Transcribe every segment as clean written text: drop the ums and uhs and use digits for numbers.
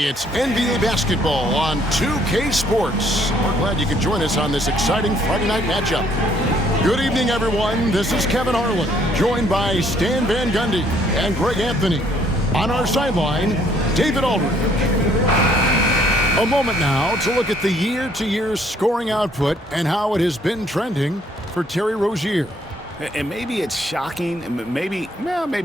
It's NBA basketball on 2K Sports. We're glad you could join us on this exciting Friday night matchup. Good evening, everyone. This is Kevin Harlan, joined by Stan Van Gundy and Greg Anthony. On our sideline, David Aldridge. A moment now to look at the year-to-year scoring output and how it has been trending for Terry Rozier. And maybe it's shocking, maybe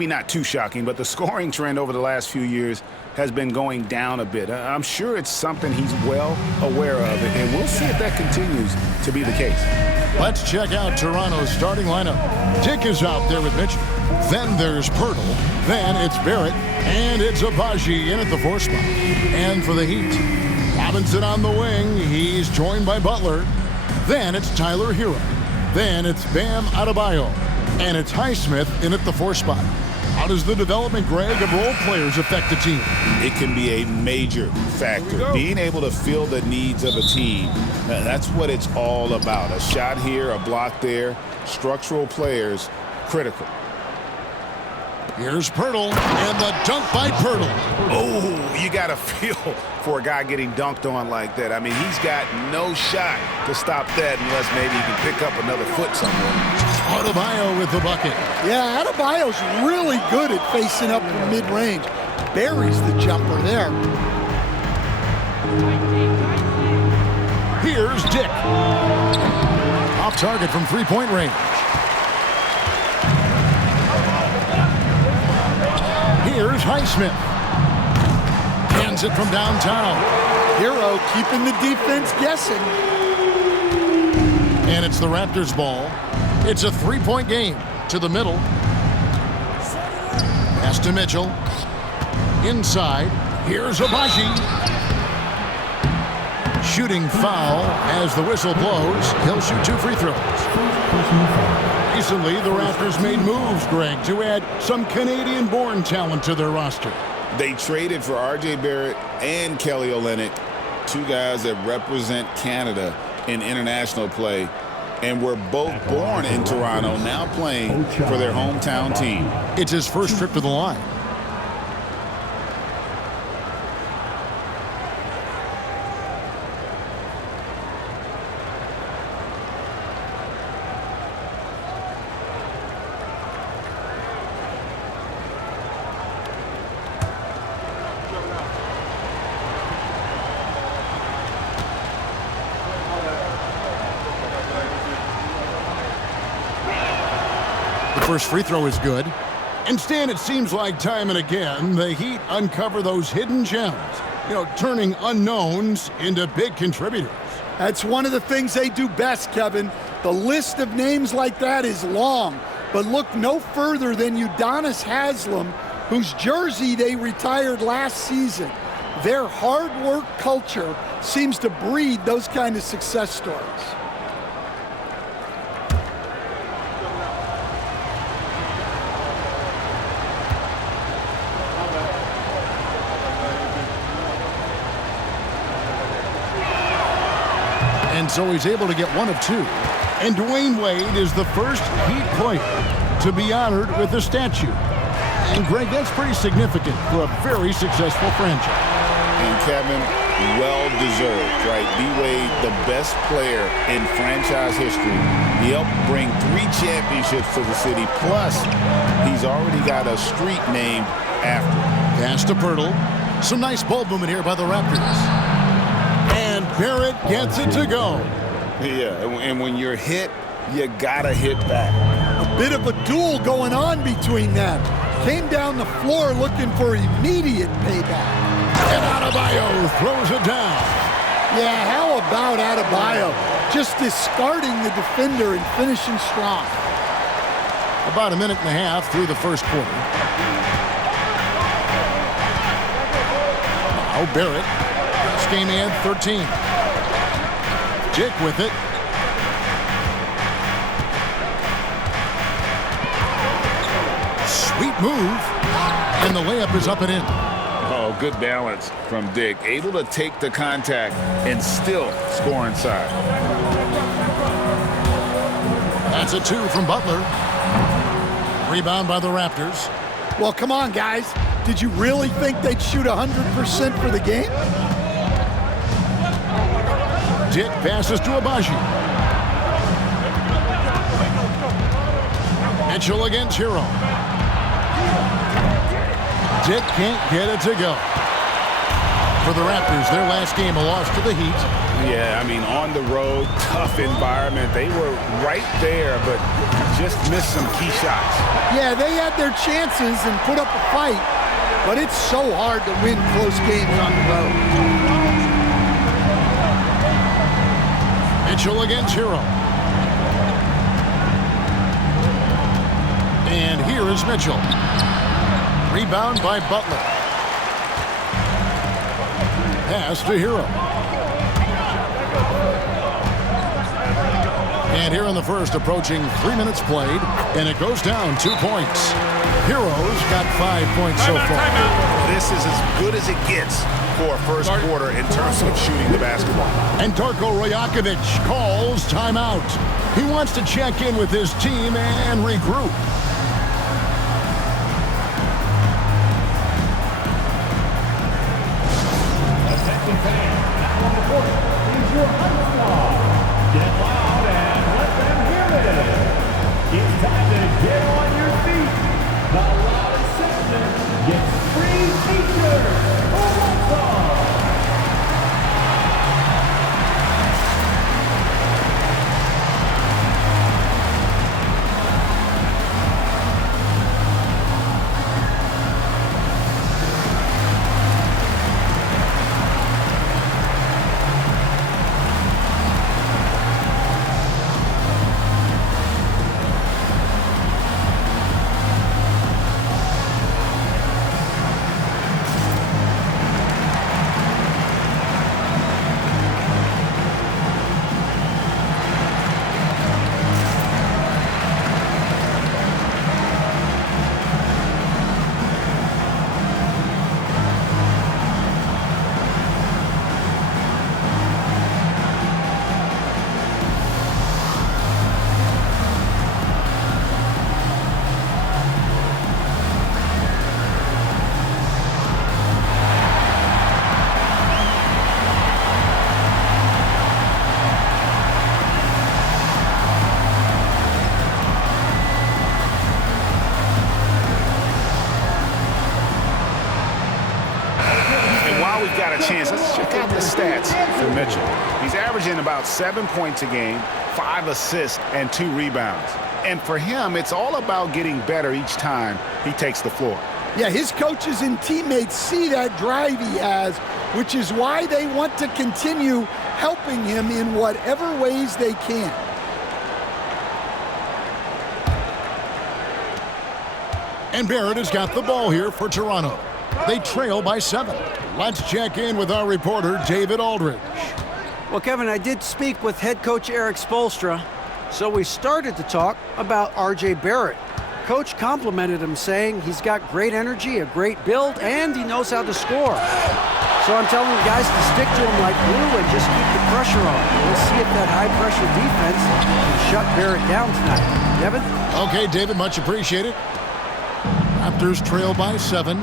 not too shocking, but the scoring trend over the last few years has been going down a bit. I'm sure it's something he's well aware of, and we'll see if that continues to be the case. Let's check out Toronto's starting lineup. Dick is out there with Mitchell. Then there's Pirtle. Then it's Barrett. And it's Abaji in at the 4 spot. And for the Heat, Robinson on the wing. He's joined by Butler. Then it's Tyler Hero. Then it's Bam Adebayo. And it's Highsmith in at the 4 spot. How does the development, Greg, of role players affect the team? It can be a major factor. Being able to fill the needs of a team, that's what it's all about. A shot here, a block there, structural players, critical. Here's Pirtle, and the dunk by Pirtle. Oh, you got to feel for a guy getting dunked on like that. I mean, he's got no shot to stop that unless maybe he can pick up another foot somewhere. Adebayo with the bucket. Yeah, Adebayo's really good at facing up from mid-range. Buries the jumper there. Here's Dick. Off target from three-point range. Here's Highsmith. Hands it from downtown. Hero keeping the defense guessing. And it's the Raptors' ball. It's a three-point game. To the middle. Pass to Mitchell. Inside. Here's Abaji. Shooting foul as the whistle blows. He'll shoot 2 free throws. Recently, the Raptors made moves, Greg, to add some Canadian-born talent to their roster. They traded for R.J. Barrett and Kelly Olynyk, 2 guys that represent Canada in international play, and were both born in Toronto, now playing for their hometown team. It's his first trip to the line. First free throw is good. And Stan, it seems like time and again, the Heat uncover those hidden gems, turning unknowns into big contributors. That's one of the things they do best, Kevin. The list of names like that is long, but look no further than Udonis Haslem, whose jersey they retired last season. Their hard work culture seems to breed those kind of success stories. And so he's able to get 1 of 2. And Dwayne Wade is the first Heat player to be honored with a statue. And Greg, that's pretty significant for a very successful franchise. And Kevin, well-deserved, right? D-Wade, the best player in franchise history. He helped bring 3 championships to the city. Plus, he's already got a street named after him. Pass to Pirtle. Some nice ball movement here by the Raptors. And Barrett gets it to go. Yeah, and when you're hit, you gotta hit back. A bit of a duel going on between them. Came down the floor looking for immediate payback. And Adebayo throws it down. Yeah, how about Adebayo? Just discarding the defender and finishing strong. About a minute and a half through the first quarter. Now Barrett. This game he had 13. Dick with it. Sweet move. And the layup is up and in. Oh, good balance from Dick. Able to take the contact and still score inside. That's a 2 from Butler. Rebound by the Raptors. Well, come on, guys. Did you really think they'd shoot 100% for the game? Dick passes to Abaji. Mitchell against Hero. Dick can't get it to go. For the Raptors, their last game, a loss to the Heat. Yeah, I mean, on the road, tough environment. They were right there, but just missed some key shots. Yeah, they had their chances and put up a fight, but it's so hard to win close games on the road. Mitchell against Hero. And here is Mitchell. Rebound by Butler. Pass to Hero. And here in the first, approaching 3 minutes played, and it goes down 2 points. Hero's got 5 points so far. This is as good as it gets for a first quarter in terms of shooting the basketball. And Darko Rajakovic calls timeout. He wants to check in with his team and regroup. Let's check out the stats for Mitchell. He's averaging about 7 points a game, 5 assists, and 2 rebounds. And for him, it's all about getting better each time he takes the floor. Yeah, his coaches and teammates see that drive he has, which is why they want to continue helping him in whatever ways they can. And Barrett has got the ball here for Toronto. They trail by 7. Let's check in with our reporter, David Aldridge. Well, Kevin, I did speak with head coach Eric Spoelstra, so we started to talk about R.J. Barrett. Coach complimented him, saying he's got great energy, a great build, and he knows how to score. So I'm telling the guys to stick to him like glue and just keep the pressure on. We'll see if that high-pressure defense can shut Barrett down tonight. Kevin? Okay, David, much appreciated. Raptors trail by 7.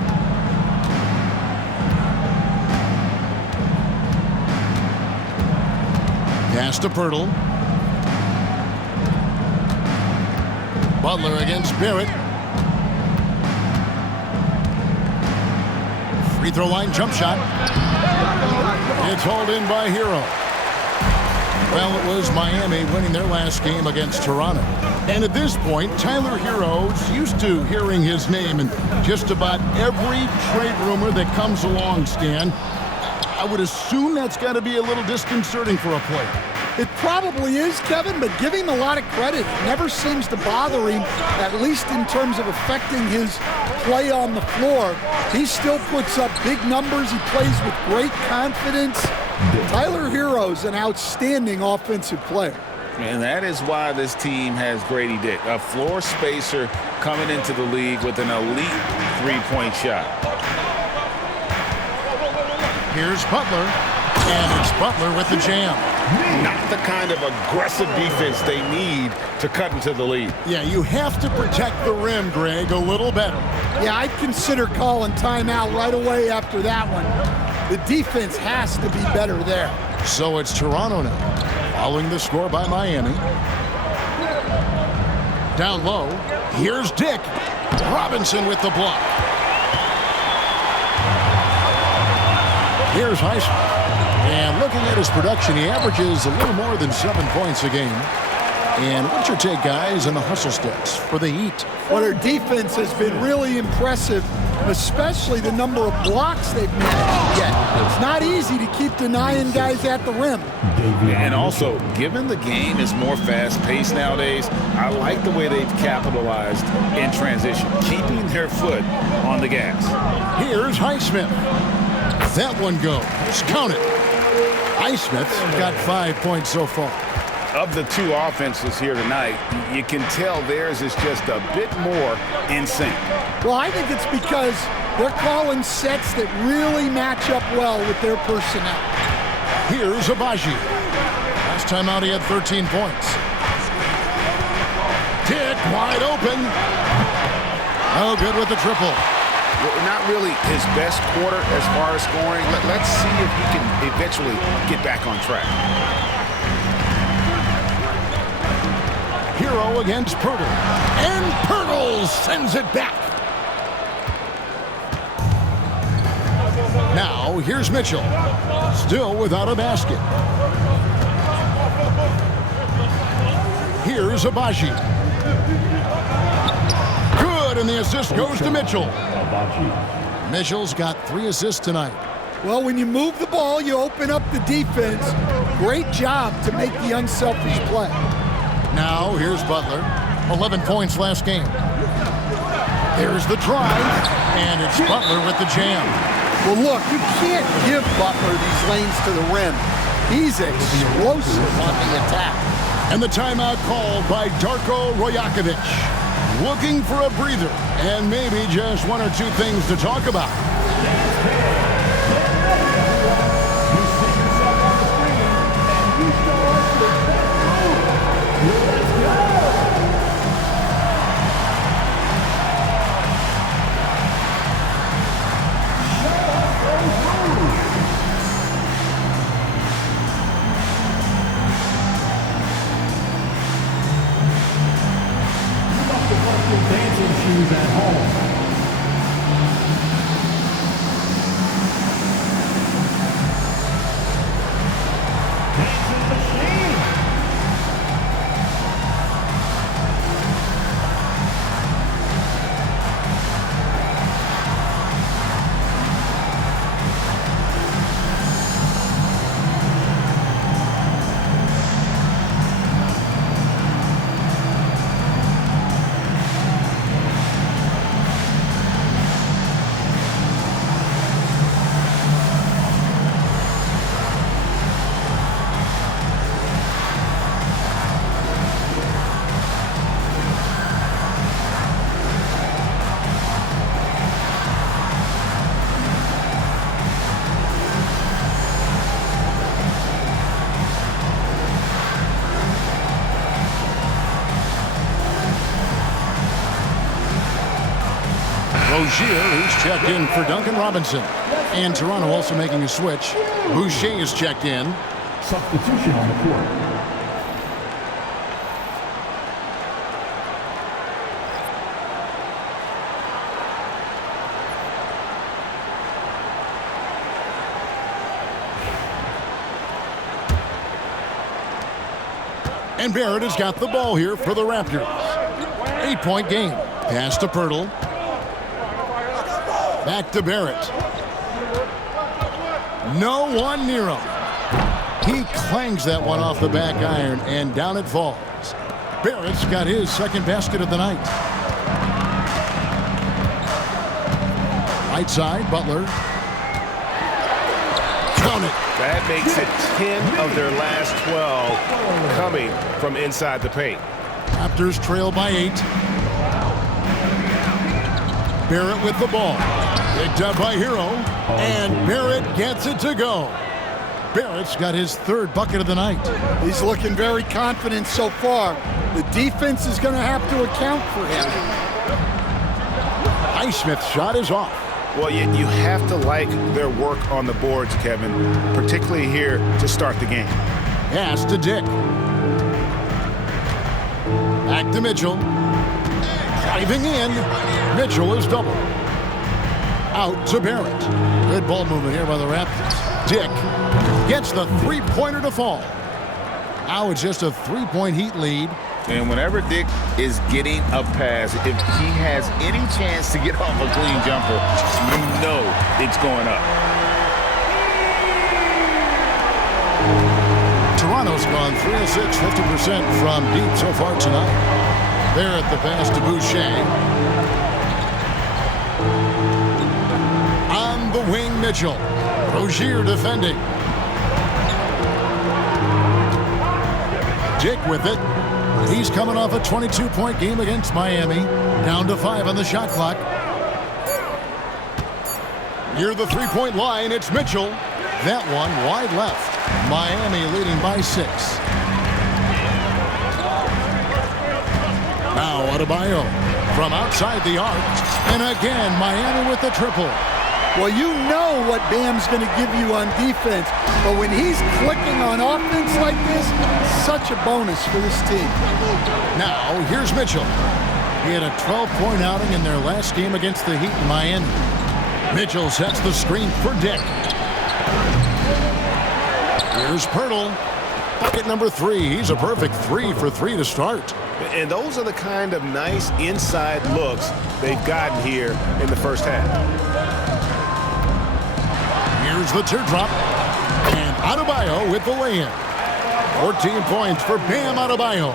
Pass to Pirtle. Butler against Barrett. Free throw line jump shot. It's hauled in by Hero. Well, it was Miami winning their last game against Toronto. And at this point, Tyler Hero's used to hearing his name in just about every trade rumor that comes along, Stan. I would assume that's got to be a little disconcerting for a player. It probably is, Kevin, but give him a lot of credit. It never seems to bother him, at least in terms of affecting his play on the floor. He still puts up big numbers. He plays with great confidence. Tyler Hero's an outstanding offensive player. And that is why this team has Gradey Dick, a floor spacer coming into the league with an elite three-point shot. Here's Butler, and it's Butler with the jam. Not the kind of aggressive defense they need to cut into the lead. Yeah, you have to protect the rim, Greg, a little better. Yeah, I'd consider calling timeout right away after that one. The defense has to be better there. So it's Toronto now, following the score by Miami. Down low, here's Dick. Robinson with the block. Here's Heisman. And looking at his production, he averages a little more than 7 points a game. And what's your take, guys, on the hustle steps for the Heat? Well, their defense has been really impressive, especially the number of blocks they've managed to get. It's not easy to keep denying guys at the rim. And also, given the game is more fast-paced nowadays, I like the way they've capitalized in transition, keeping their foot on the gas. Here's Highsmith. That one goes. Count it. Highsmith's got 5 points so far. Of the two offenses here tonight, you can tell theirs is just a bit more in sync. Well, I think it's because they're calling sets that really match up well with their personnel. Here's Abaji. Last time out, he had 13 points. Dick wide open. Oh, good with the triple. Not really his best quarter as far as scoring. Let's see if he can eventually get back on track. Hero against Pirtle. And Pirtle sends it back. Now, here's Mitchell. Still without a basket. Here's Abaji. Good, and the assist goes to Mitchell. Mitchell's got 3 assists tonight. Well, when you move the ball, you open up the defense. Great job to make the unselfish play. Now, here's Butler. 11 points last game. Here's the drive, and it's Butler with the jam. Well, look, you can't give Butler these lanes to the rim. He's explosive on the attack. And the timeout called by Darko Rojakovic. Looking for a breather, and maybe just 1 or 2 things to talk about. Rozier, who's checked in for Duncan Robinson. And Toronto also making a switch. Boucher is checked in. Substitution on the court. And Barrett has got the ball here for the Raptors. 8-point game. Pass to Pirtle. Back to Barrett. No one near him. He clangs that one off the back iron, and down it falls. Barrett's got his second basket of the night. Right side, Butler. Count it. That makes it 10 of their last 12 coming from inside the paint. Raptors trail by 8. Barrett with the ball. Picked up by Hero. And Barrett gets it to go. Barrett's got his third bucket of the night. He's looking very confident so far. The defense is going to have to account for him. Highsmith's shot is off. Well, you have to like their work on the boards, Kevin, particularly here to start the game. Pass to Dick. Back to Mitchell. Driving in. Mitchell is double. Out to Barrett. Good ball movement here by the Raptors. Dick gets the three-pointer to fall. Now it's just a three-point Heat lead. And whenever Dick is getting a pass, if he has any chance to get off a clean jumper, you know it's going up. Toronto's gone 3 of 6, 50% from deep so far tonight. Barrett the pass to Boucher. On the wing, Mitchell. Rozier defending. Dick with it. He's coming off a 22-point game against Miami. Down to 5 on the shot clock. Near the three-point line, it's Mitchell. That one wide left. Miami leading by 6. Now Adebayo from outside the arc. And again, Miami with the triple. Well, you know what Bam's going to give you on defense, but when he's clicking on offense like this, such a bonus for this team. Now, here's Mitchell. He had a 12-point outing in their last game against the Heat in Miami. Mitchell sets the screen for Dick. Here's Pirtle. Bucket number 3. He's a perfect 3 for 3 to start. And those are the kind of nice inside looks they've gotten here in the first half. Here's the teardrop. And Adebayo with the lay-in. 14 points for Bam Adebayo.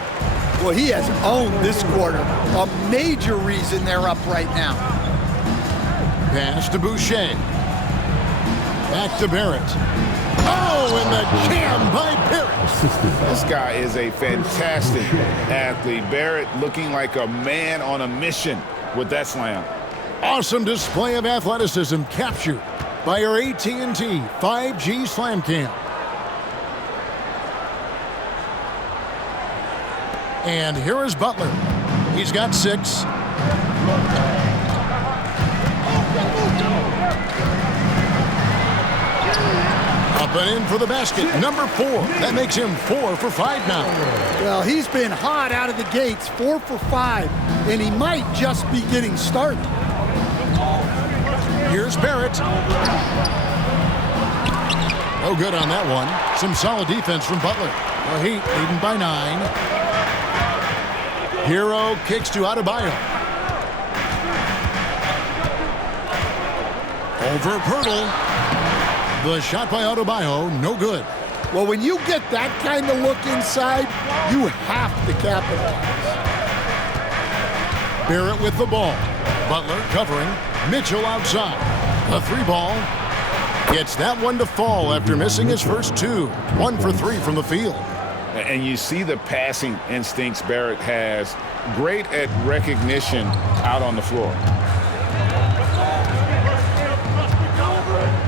Well, he has owned this quarter. A major reason they're up right now. Pass to Boucher. Back to Barrett. Oh, and the jam by Barrett. This guy is a fantastic athlete. Barrett looking like a man on a mission with that slam. Awesome display of athleticism captured by our AT&T 5G Slam Cam. And here is Butler. He's got 6. Up and in for the basket. Number 4. That makes him 4 for 5 now. Well, he's been hot out of the gates, 4 for 5, and he might just be getting started. Here's Barrett. No good on that one. Some solid defense from Butler. The Heat leading by 9. Hero kicks to Adebayo. Over Pirtle. The shot by Adebayo, no good. Well, when you get that kind of look inside, you have to capitalize. Barrett with the ball. Butler covering. Mitchell outside. A 3-ball. Gets that one to fall after missing his first 2. 1 for 3 from the field. And you see the passing instincts Barrett has. Great at recognition out on the floor.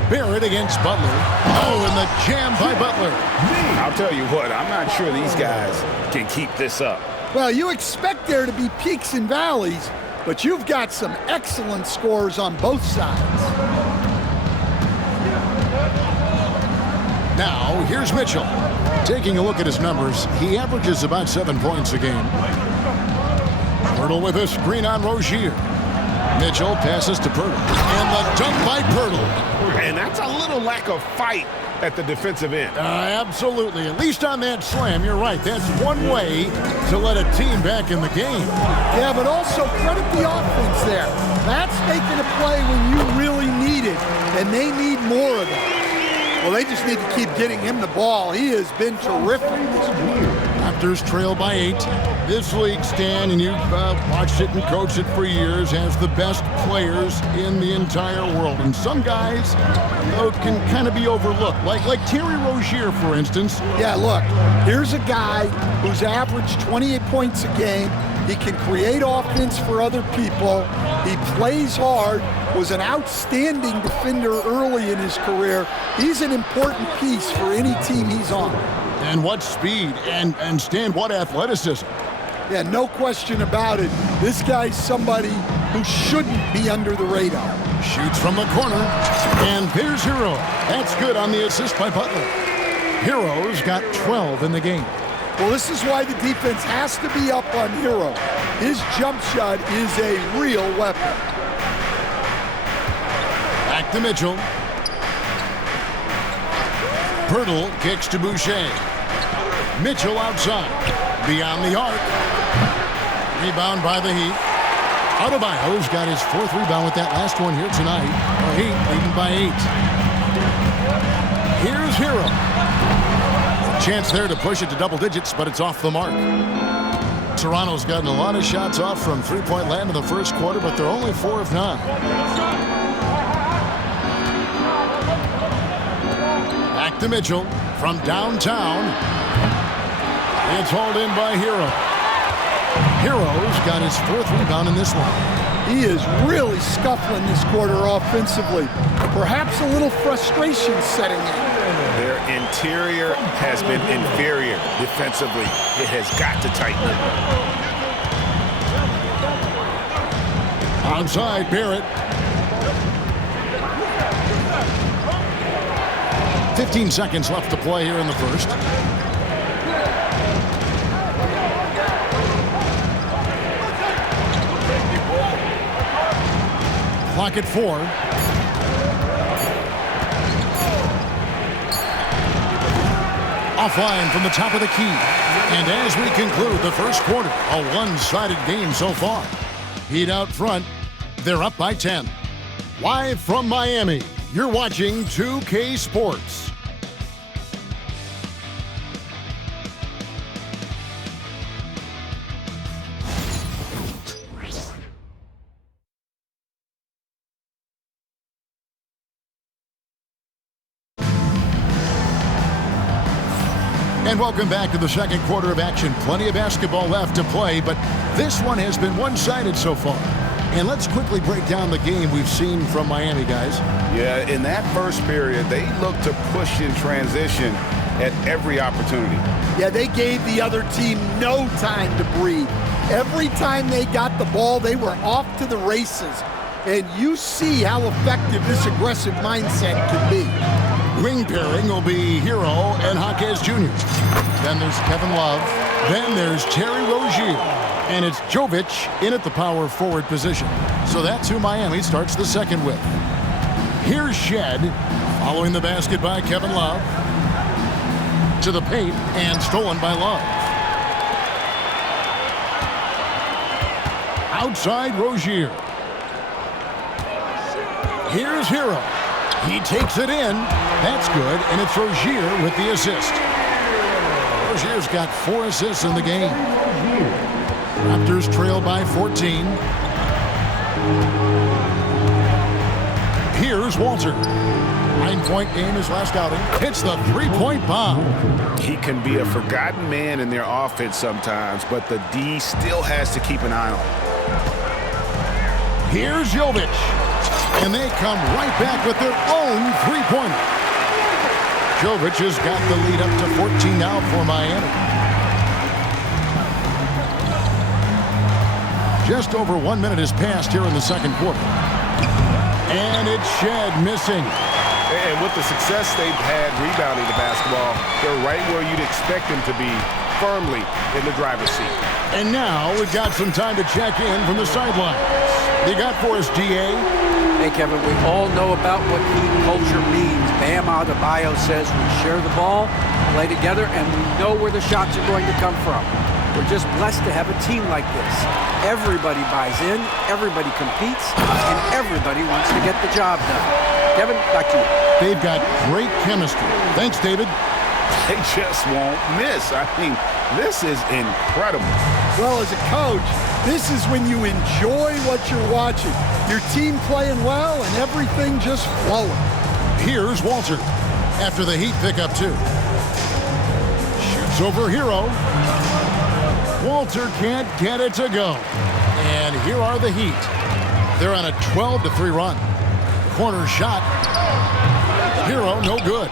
Barrett against Butler. Oh, and the jam by Butler. I'll tell you what, I'm not sure these guys can keep this up. Well, you expect there to be peaks and valleys, but you've got some excellent scores on both sides. Now, here's Mitchell. Taking a look at his numbers, he averages about 7 points a game. Pirtle with a screen on Rozier. Mitchell passes to Pirtle. And the dunk by Pirtle. And that's a little lack of fight at the defensive end. Absolutely. At least on that slam, you're right. That's one way to let a team back in the game. Yeah, but also credit the offense there. That's making a play when you really need it, and they need more of it. Well, they just need to keep getting him the ball. He has been terrific. Raptors trail by 8. This league, Stan, and you've watched it and coached it for years, has the best players in the entire world. And some guys, though, can kind of be overlooked, like Terry Rozier, for instance. Yeah, look, here's a guy who's averaged 28 points a game, He can create offense for other people. He plays hard, was an outstanding defender early in his career. He's an important piece for any team he's on. And what speed, and Stan, what athleticism. Yeah, no question about it. This guy's somebody who shouldn't be under the radar. Shoots from the corner, and here's Hero. That's good on the assist by Butler. Hero's got 12 in the game. Well, this is why the defense has to be up on Hero. His jump shot is a real weapon. Back to Mitchell. Pirtle kicks to Boucher. Mitchell outside. Beyond the arc. Rebound by the Heat. Adebayo's got his 4th rebound with that last one here tonight. The Heat leading by 8. Here's Hero. A chance there to push it to double digits, but it's off the mark. Toronto's gotten a lot of shots off from three-point land in the first quarter, but they're only 4 of 9. Back to Mitchell from downtown. It's hauled in by Hero. Hero's got his 4th rebound in this one. He is really scuffling this quarter offensively. Perhaps a little frustration setting in. Their interior has been inferior defensively. It has got to tighten up. Outside, Barrett. 15 seconds left to play here in the first. Clock at 4. Offline from the top of the key. And as we conclude the first quarter, a one-sided game so far. Heat out front. They're up by 10. Live from Miami, you're watching 2K Sports. And welcome back to the second quarter of action. Plenty of basketball left to play, but this one has been one-sided so far. And let's quickly break down the game we've seen from Miami, guys. Yeah, in that first period, they looked to push in transition at every opportunity. Yeah, they gave the other team no time to breathe. Every time they got the ball, they were off to the races. And you see how effective this aggressive mindset can be. Wing pairing will be Hero and Jaquez Jr. Then there's Kevin Love. Then there's Terry Rozier. And it's Jovic in at the power forward position. So that's who Miami starts the second with. Here's Shed, following the basket by Kevin Love. To the paint and stolen by Love. Outside Rozier. Here's Hero. He takes it in. That's good, and it's Rozier with the assist. Rozier's got 4 assists in the game. Raptors trail by 14. Here's Walter. 9-point game his last outing. Hits the 3-point bomb. He can be a forgotten man in their offense sometimes, but the D still has to keep an eye on him. Here's Jovic. And they come right back with their own 3-pointer. Jovic has got the lead up to 14 now for Miami. Just over 1 minute has passed here in the second quarter. And it's Shed missing. And with the success they've had rebounding the basketball, they're right where you'd expect them to be, firmly in the driver's seat. And now we've got some time to check in from the sidelines. You got for us, DA? Hey, Kevin, we all know about what Heat culture means. Bam Adebayo says we share the ball, play together, and we know where the shots are going to come from. We're just blessed to have a team like this. Everybody buys in, everybody competes, and everybody wants to get the job done. Kevin, back to you. They've got great chemistry. Thanks, David. They just won't miss. I mean, this is incredible. Well, as a coach, this is when you enjoy what you're watching. Your team playing well and everything just flowing. Here's Walter after the Heat pick up 2. Shoots over Hero. Walter can't get it to go. And here are the Heat. They're on a 12-3 run. Corner shot. Hero, no good.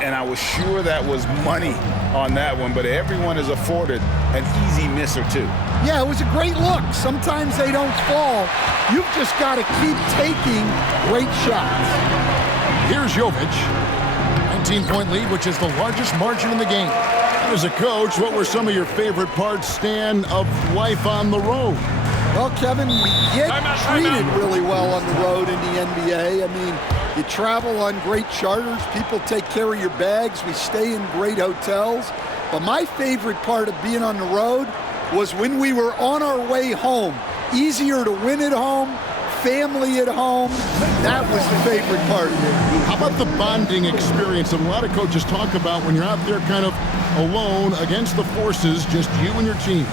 And I was sure that was money on that one, but everyone is afforded an easy miss or two. Yeah, it was a great look. Sometimes they don't fall. You've just got to keep taking great shots. Here's Jovic. 19-point lead, which is the largest margin in the game. As a coach, what were some of your favorite parts, Stan, of life on the road? Well, Kevin, we get treated really well on the road in the NBA. I mean, you travel on great charters. People take care of your bags. We stay in great hotels. But my favorite part of being on the road was when we were on our way home. Easier to win at home, family at home. That was the favorite part. How about the bonding experience that a lot of coaches talk about when you're out there kind of alone against the forces, just you and your team?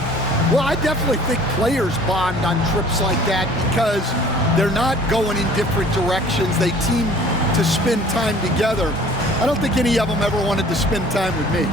Well, I definitely think players bond on trips like that because they're not going in different directions. They team to spend time together. I don't think any of them ever wanted to spend time with me.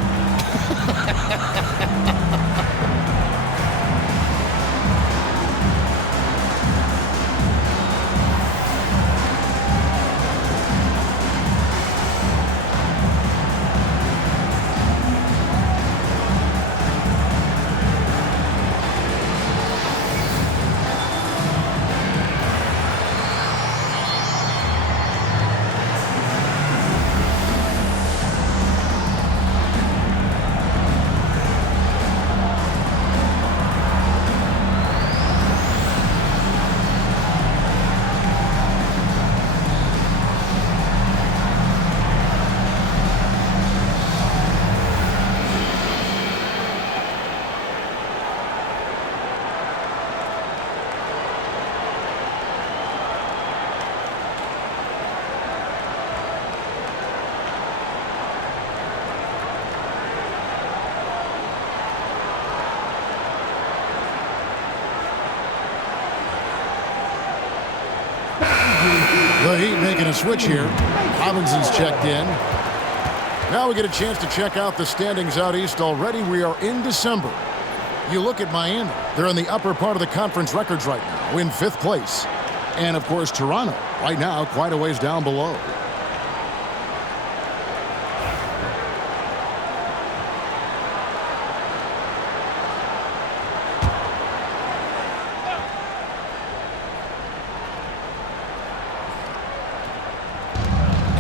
The Heat making a switch here. Robinson's checked in. Now we get a chance to check out the standings out east already. We are in December. You look at Miami. They're in the upper part of the conference records right now, in 5th place. And, of course, Toronto, right now, quite a ways down below.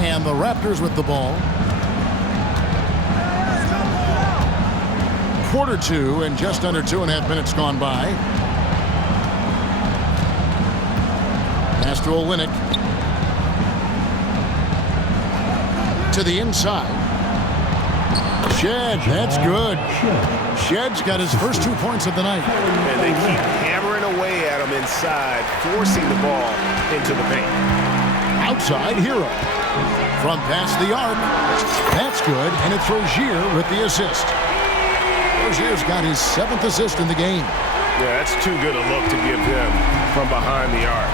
And the Raptors with the ball. Quarter 2 and just under 2.5 minutes gone by. Pass to Olynyk. To the inside. Shed, that's good. Shed's got his first 2 points of the night. And they keep hammering away at him inside, forcing the ball into the paint. Outside, Hero. From past the arc. That's good, and it's Rozier with the assist. Rozier's got his 7th assist in the game. Yeah, that's too good a look to give him from behind the arc.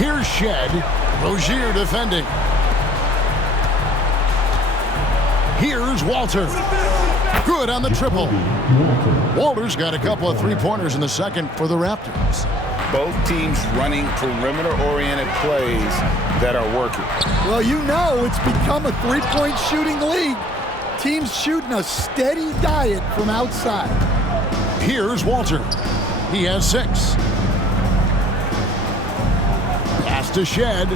Here's Shed. Rozier defending. Here's Walter. Good on the triple. Walter's got a couple of three-pointers in the second for the Raptors. Both teams running perimeter-oriented plays that are working. Well, you know it's become a three-point shooting league. Teams shooting a steady diet from outside. Here's Walter. He has 6. Pass to Shed.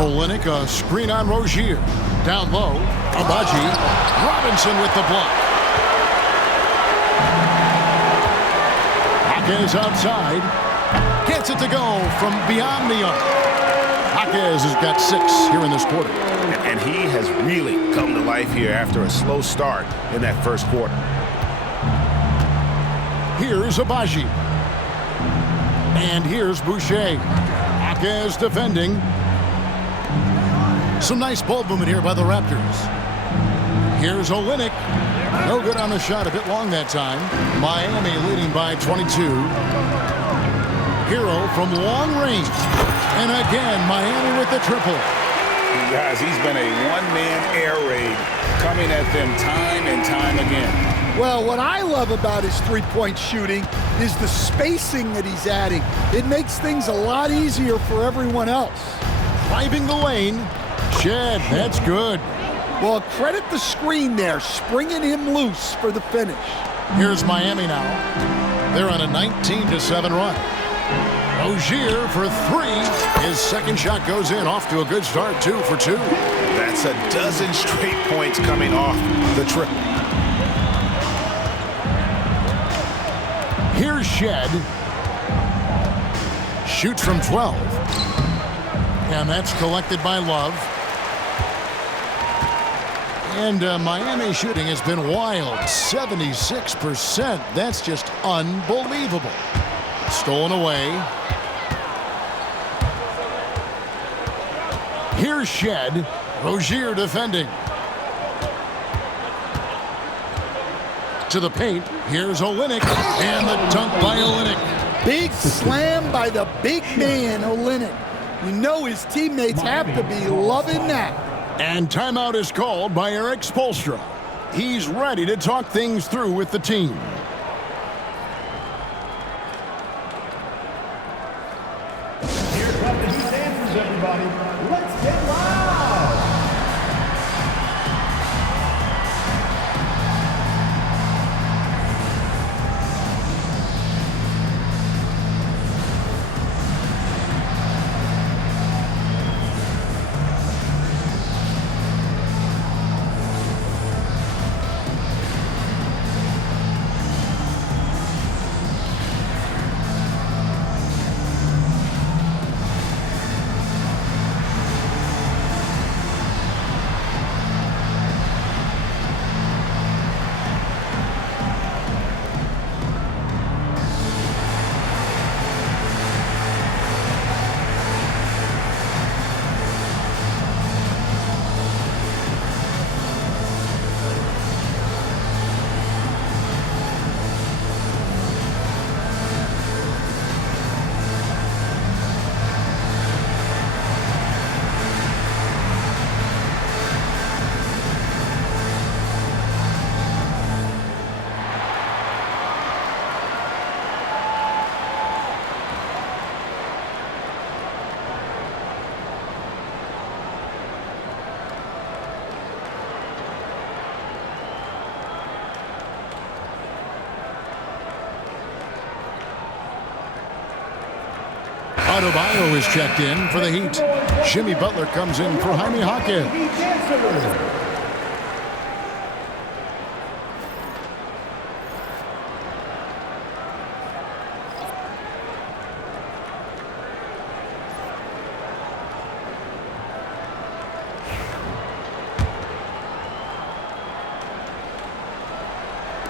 Olynyk, a screen on Rozier. Down low, Abaji. Robinson with the block. Is outside, gets it to go from beyond the arc. Jaquez has got 6 here in this quarter. And he has really come to life here after a slow start in that first quarter. Here's Abaji. And here's Boucher. Jaquez defending. Some nice ball movement here by the Raptors. Here's Olynyk. No good on the shot, a bit long that time. Miami leading by 22. Hero from long range. And again, Miami with the triple. Guys, he's been a one-man air raid coming at them time and time again. Well, what I love about his three-point shooting is the spacing that he's adding. It makes things a lot easier for everyone else. Driving the lane. Shed, that's good. Well, credit the screen there, springing him loose for the finish. Here's Miami now. They're on a 19-7 run. Rozier for three. His second shot goes in. Off to a good start, 2 for 2. That's a dozen straight points coming off the triple. Here's Shed. Shoots from 12. And that's collected by Love. And Miami shooting has been wild. 76%. That's just unbelievable. Stolen away. Here's Shed. Rozier defending. To the paint. Here's Olynyk. And the dunk by Olynyk. Big slam by the big man, Olynyk. You know his teammates have to be loving that. And timeout is called by Eric Spoelstra. He's ready to talk things through with the team. Here come the Heat answers, everybody. Let's get loud. Adebayo is checked in for the Heat. Jimmy Butler comes in for Jaime Jaquez.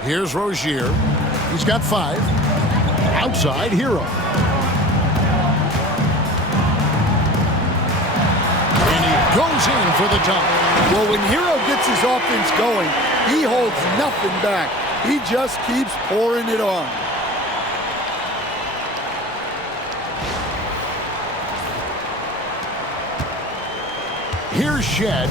Here's Rozier. He's got 5. Outside, Hero. Goes in for the dunk. Well, when Hero gets his offense going, he holds nothing back. He just keeps pouring it on. Here's Shed.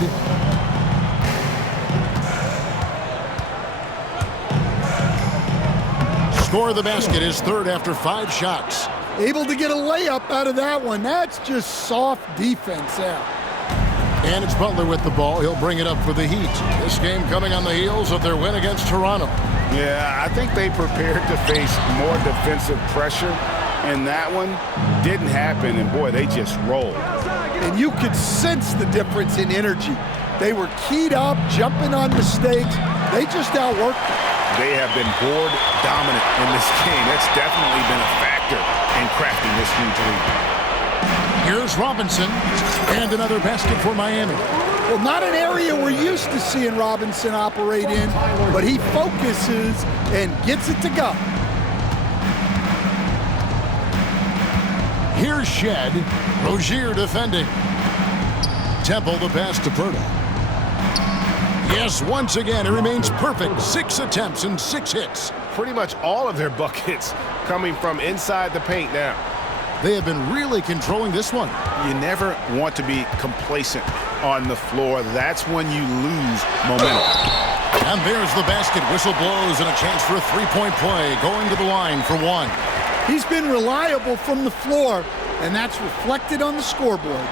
Score of the basket is third after 5 shots. Able to get a layup out of that one. That's just soft defense there. And it's Butler with the ball. He'll bring it up for the Heat. This game coming on the heels of their win against Toronto. Yeah, I think they prepared to face more defensive pressure, and that one didn't happen, and boy, they just rolled. And you could sense the difference in energy. They were keyed up, jumping on mistakes. They just outworked them. They have been board dominant in this game. That's definitely been a factor in crafting this huge lead. Here's Robinson, and another basket for Miami. Well, not an area we're used to seeing Robinson operate in, but he focuses and gets it to go. Here's Shed. Rozier defending. Temple the pass to Purtle. Yes, once again, it remains perfect. 6 attempts and 6 hits. Pretty much all of their buckets coming from inside the paint now. They have been really controlling this one. You never want to be complacent on the floor. That's when you lose momentum. And there's the basket. Whistle blows and a chance for a three-point play. Going to the line for one. He's been reliable from the floor, and that's reflected on the scoreboard.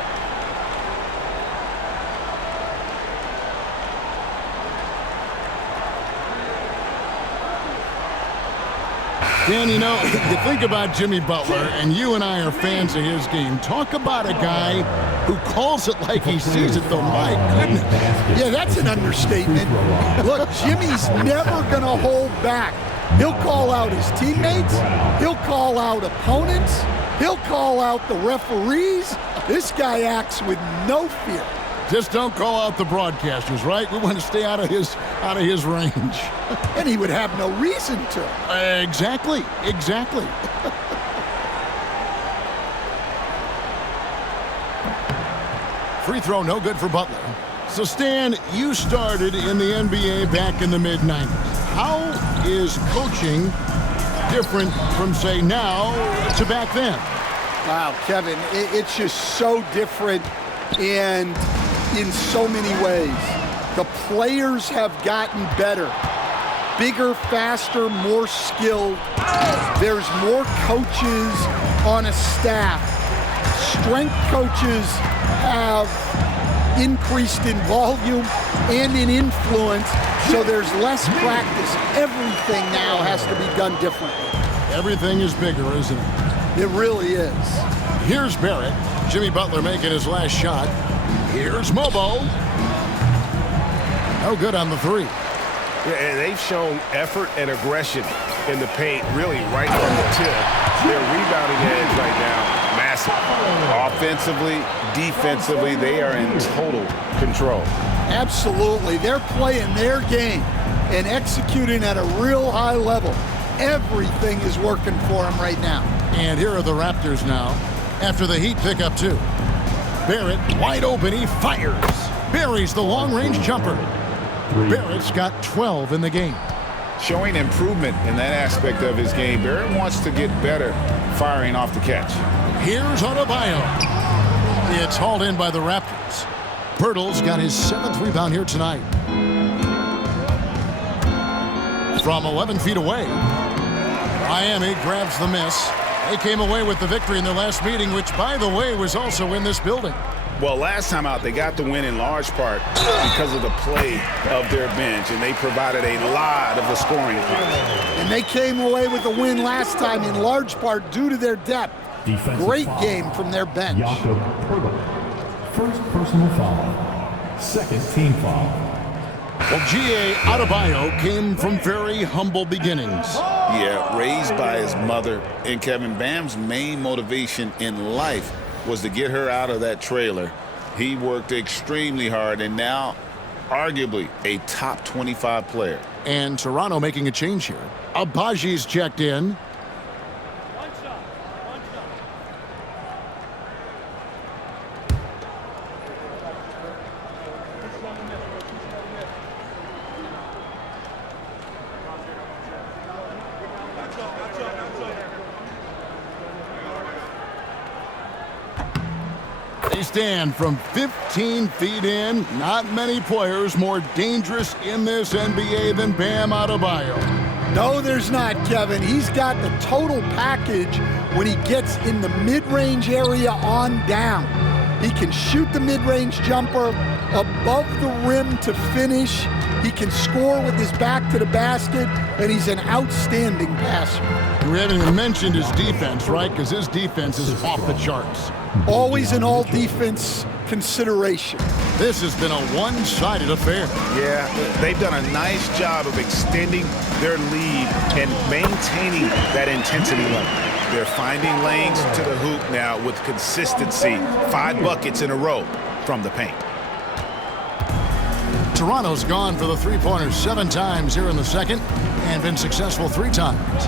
Dan, you know, you think about Jimmy Butler, and you and I are fans of his game. Talk about a guy who calls it like he sees it, though. My goodness. Yeah, that's an understatement. Look, Jimmy's never going to hold back. He'll call out his teammates. He'll call out opponents. He'll call out the referees. This guy acts with no fear. Just don't call out the broadcasters, right? We want to stay out of his range. And he would have no reason to. Exactly. Free throw, no good for Butler. So, Stan, you started in the NBA back in the mid-90s. How is coaching different from, say, now to back then? Wow, Kevin, it's just so different and in so many ways. The players have gotten better. Bigger, faster, more skilled. There's more coaches on a staff. Strength coaches have increased in volume and in influence, so there's less practice. Everything now has to be done differently. Everything is bigger, isn't it? It really is. Here's Barrett. Jimmy Butler making his last shot. Here's Mobo. No good on the three. Yeah, they've shown effort and aggression in the paint, really right from the tip. Their rebounding edge right now, massive. Offensively, defensively, they are in total control. Absolutely. They're playing their game and executing at a real high level. Everything is working for them right now. And here are the Raptors now after the Heat pick up two. Barrett wide open, he fires. Buries the long-range jumper. Barrett's got 12 in the game. Showing improvement in that aspect of his game. Barrett wants to get better firing off the catch. Here's Adebayo. It's hauled in by the Raptors. Pirtle's got his 7th rebound here tonight. From 11 feet away, Miami grabs the miss. They came away with the victory in their last meeting, which, by the way, was also in this building. Well, last time out, they got the win in large part because of the play of their bench, and they provided a lot of the scoring. And they came away with the win last time in large part due to their depth. Great game from their bench. Jakob Poeltl. First personal foul. Second team foul. Well, G.A. Adebayo came from very humble beginnings. Yeah, raised by his mother. And Kevin, Bam's main motivation in life was to get her out of that trailer. He worked extremely hard and now arguably a top 25 player. And Toronto making a change here. Abaji's checked in. They stand from 15 feet in. Not many players more dangerous in this NBA than Bam Adebayo. No, there's not, Kevin. He's got the total package when he gets in the mid-range area on down. He can shoot the mid-range jumper above the rim to finish. He can score with his back to the basket, and he's an outstanding passer. We haven't even mentioned his defense, right? Because his defense is off the charts. Always an all-defense consideration. This has been a one-sided affair. Yeah, they've done a nice job of extending their lead and maintaining that intensity level. They're finding lanes to the hoop now with consistency. 5 buckets in a row from the paint. Toronto's gone for the three-pointers 7 times here in the second and been successful 3 times.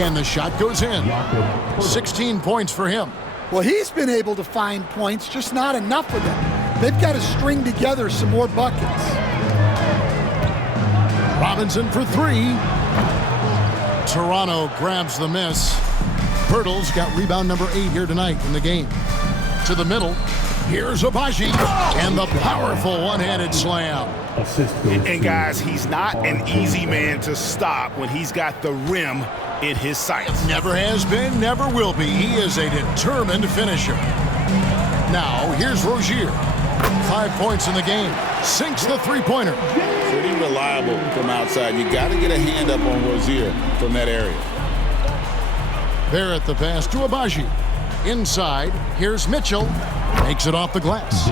And the shot goes in. 16 points for him. Well, he's been able to find points, just not enough of them. They've got to string together some more buckets. Robinson for 3. Toronto grabs the miss. Pirtle's got rebound number 8 here tonight in the game. To the middle. Here's Abaji. And the powerful one-handed slam. And guys, he's not an easy man to stop when he's got the rim in his sights. Never has been, never will be. He is a determined finisher. Now, here's Rozier. 5 points in the game. Sinks the three-pointer. Pretty reliable from outside. You got to get a hand up on Rozier from that area. Barrett the pass to Abaji. Inside, here's Mitchell. Makes it off the glass.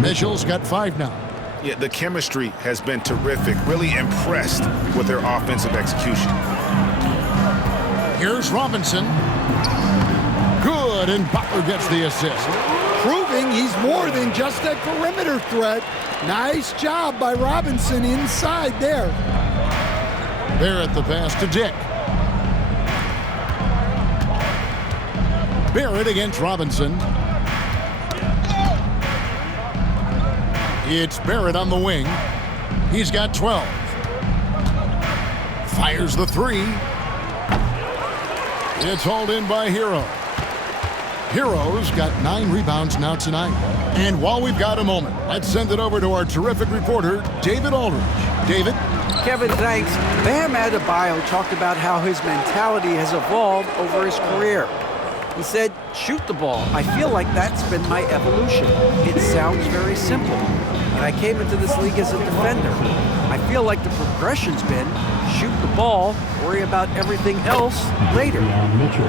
Mitchell's got 5 now. Yeah, the chemistry has been terrific. Really impressed with their offensive execution. Here's Robinson. Good, and Butler gets the assist. Proving he's more than just a perimeter threat. Nice job by Robinson inside there. Barrett the pass to Dick. Barrett against Robinson. It's Barrett on the wing. He's got 12. Fires the 3. It's hauled in by Hero. Hero's got 9 rebounds now tonight. And while we've got a moment, let's send it over to our terrific reporter, David Aldridge. David? Kevin, thanks. Bam Adebayo talked about how his mentality has evolved over his career. He said, shoot the ball. I feel like that's been my evolution. It sounds very simple. And I came into this league as a defender. I feel like the progression's been shoot the ball, worry about everything else later.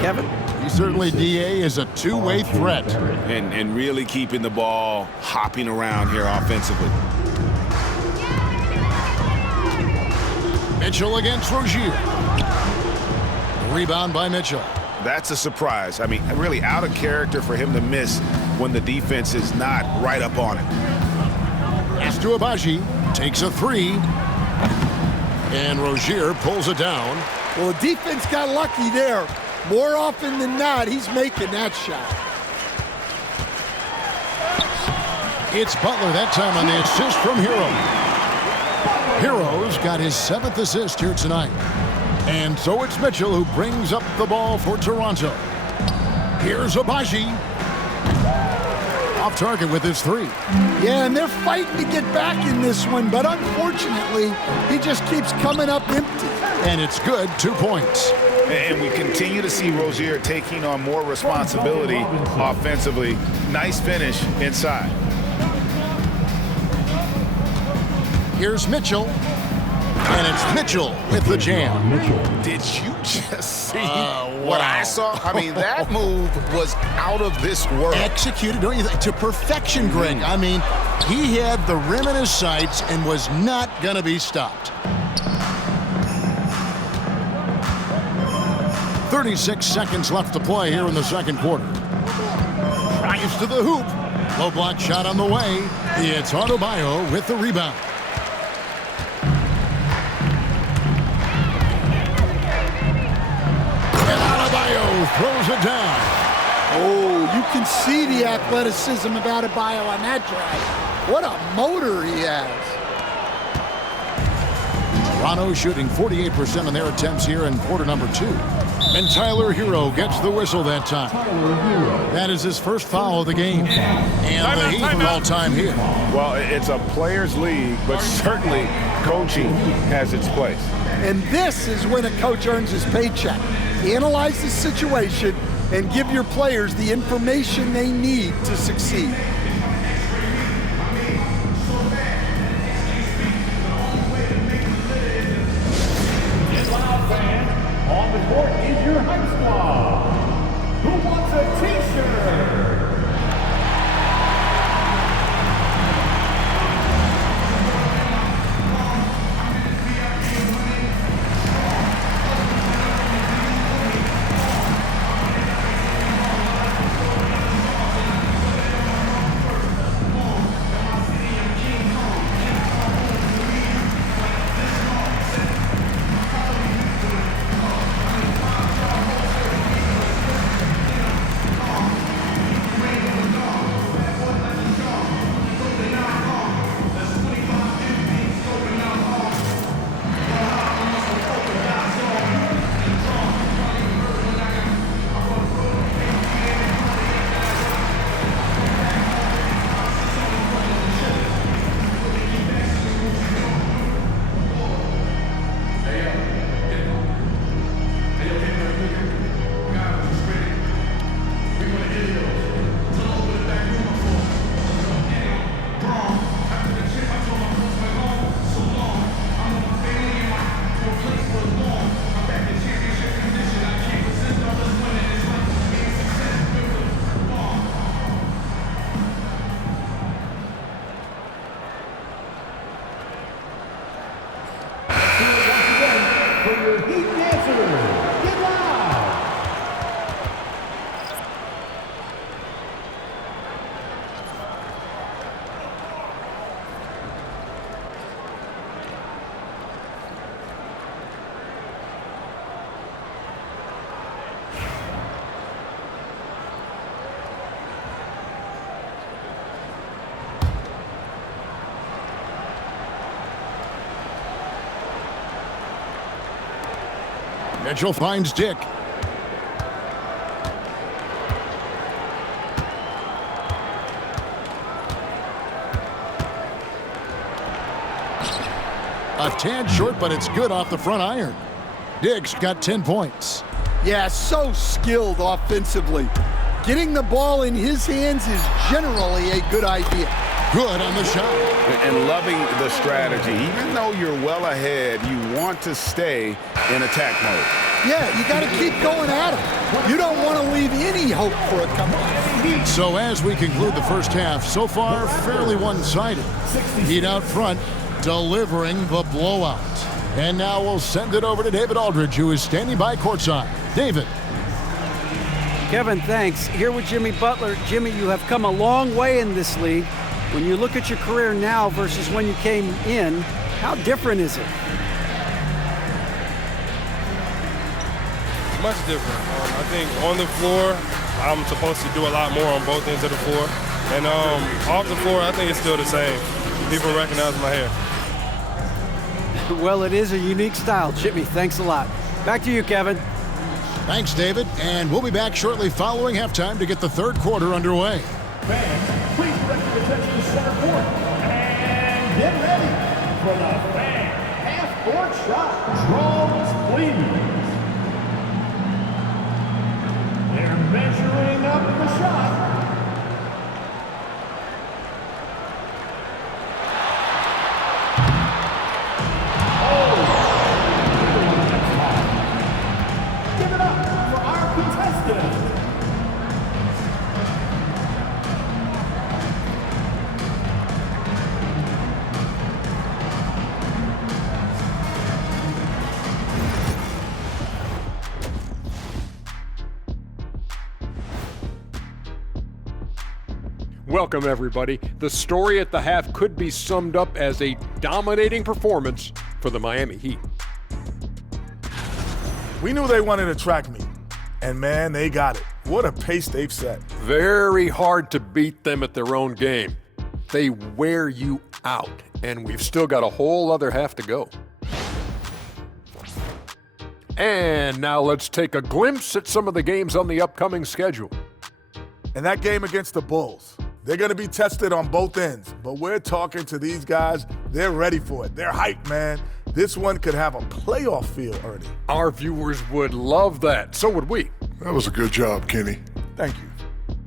Kevin? He certainly, DA, is a two-way threat. And really keeping the ball hopping around here offensively. Mitchell against Rozier. Rebound by Mitchell. That's a surprise. I mean, really out of character for him to miss when the defense is not right up on it. Pass to Abaji. Takes a 3. And Rozier pulls it down. Well, the defense got lucky there. More often than not, he's making that shot. It's Butler that time on the assist from Hero. Hero's got his 7th assist here tonight. And so it's Mitchell who brings up the ball for Toronto. Here's Abaji. Off target with his 3. Yeah, and they're fighting to get back in this one, but unfortunately, he just keeps coming up empty. And it's good, 2 points. And we continue to see Rozier taking on more responsibility offensively. Nice finish inside. Here's Mitchell. And it's Mitchell with the jam. Did you just see what I saw? I mean, that move was out of this world. Executed, don't you think? To perfection, Greg. I mean, he had the rim in his sights and was not going to be stopped. 36 seconds left to play here in the second quarter. Drives to the hoop. Low block shot on the way. It's Adebayo with the rebound. Throws it down. Oh, you can see the athleticism of Adebayo on that drive. What a motor he has. Toronto shooting 48% on their attempts here in quarter number 2. And Tyler Hero gets the whistle that time. That is his first foul of the game. And the Heat are all-time here. Well, it's a players' league, but certainly coaching has its place. And this is when a coach earns his paycheck. Analyze the situation and give your players the information they need to succeed. On the court is your high squad. Who wants a t-shirt? Get loud. Mitchell finds Dick. A tad short, but it's good off the front iron. Dick's got 10 points. Yeah, so skilled offensively. Getting the ball in his hands is generally a good idea. Good on the shot. And loving the strategy. Even though you're well ahead, you want to stay in attack mode. Yeah, you got to keep going at him. You don't want to leave any hope for a comeback. So as we conclude the first half, so far fairly one-sided. Heat out front, delivering the blowout. And now we'll send it over to David Aldridge, who is standing by courtside. David. Kevin, thanks. Here with Jimmy Butler. Jimmy, you have come a long way in this league. When you look at your career now versus when you came in, how different is it? Much different. I think on the floor, I'm supposed to do a lot more on both ends of the floor. And off the floor, I think it's still the same. People recognize my hair. Well, it is a unique style, Jimmy. Thanks a lot. Back to you, Kevin. Thanks, David. And we'll be back shortly following halftime to get the third quarter underway. Fans, please direct your attention to center court. And get ready for the fan half-court shot. Draws, please. They're measuring up the shot. Oh! Give it up for our contestants. Welcome, everybody. The story at the half could be summed up as a dominating performance for the Miami Heat. We knew they wanted a track meet, and man, they got it. What a pace they've set. Very hard to beat them at their own game. They wear you out, and we've still got a whole other half to go. And now let's take a glimpse at some of the games on the upcoming schedule. And that game against the Bulls, they're going to be tested on both ends, but we're talking to these guys. They're ready for it. They're hyped, man. This one could have a playoff feel, Ernie. Our viewers would love that. So would we. That was a good job, Kenny. Thank you.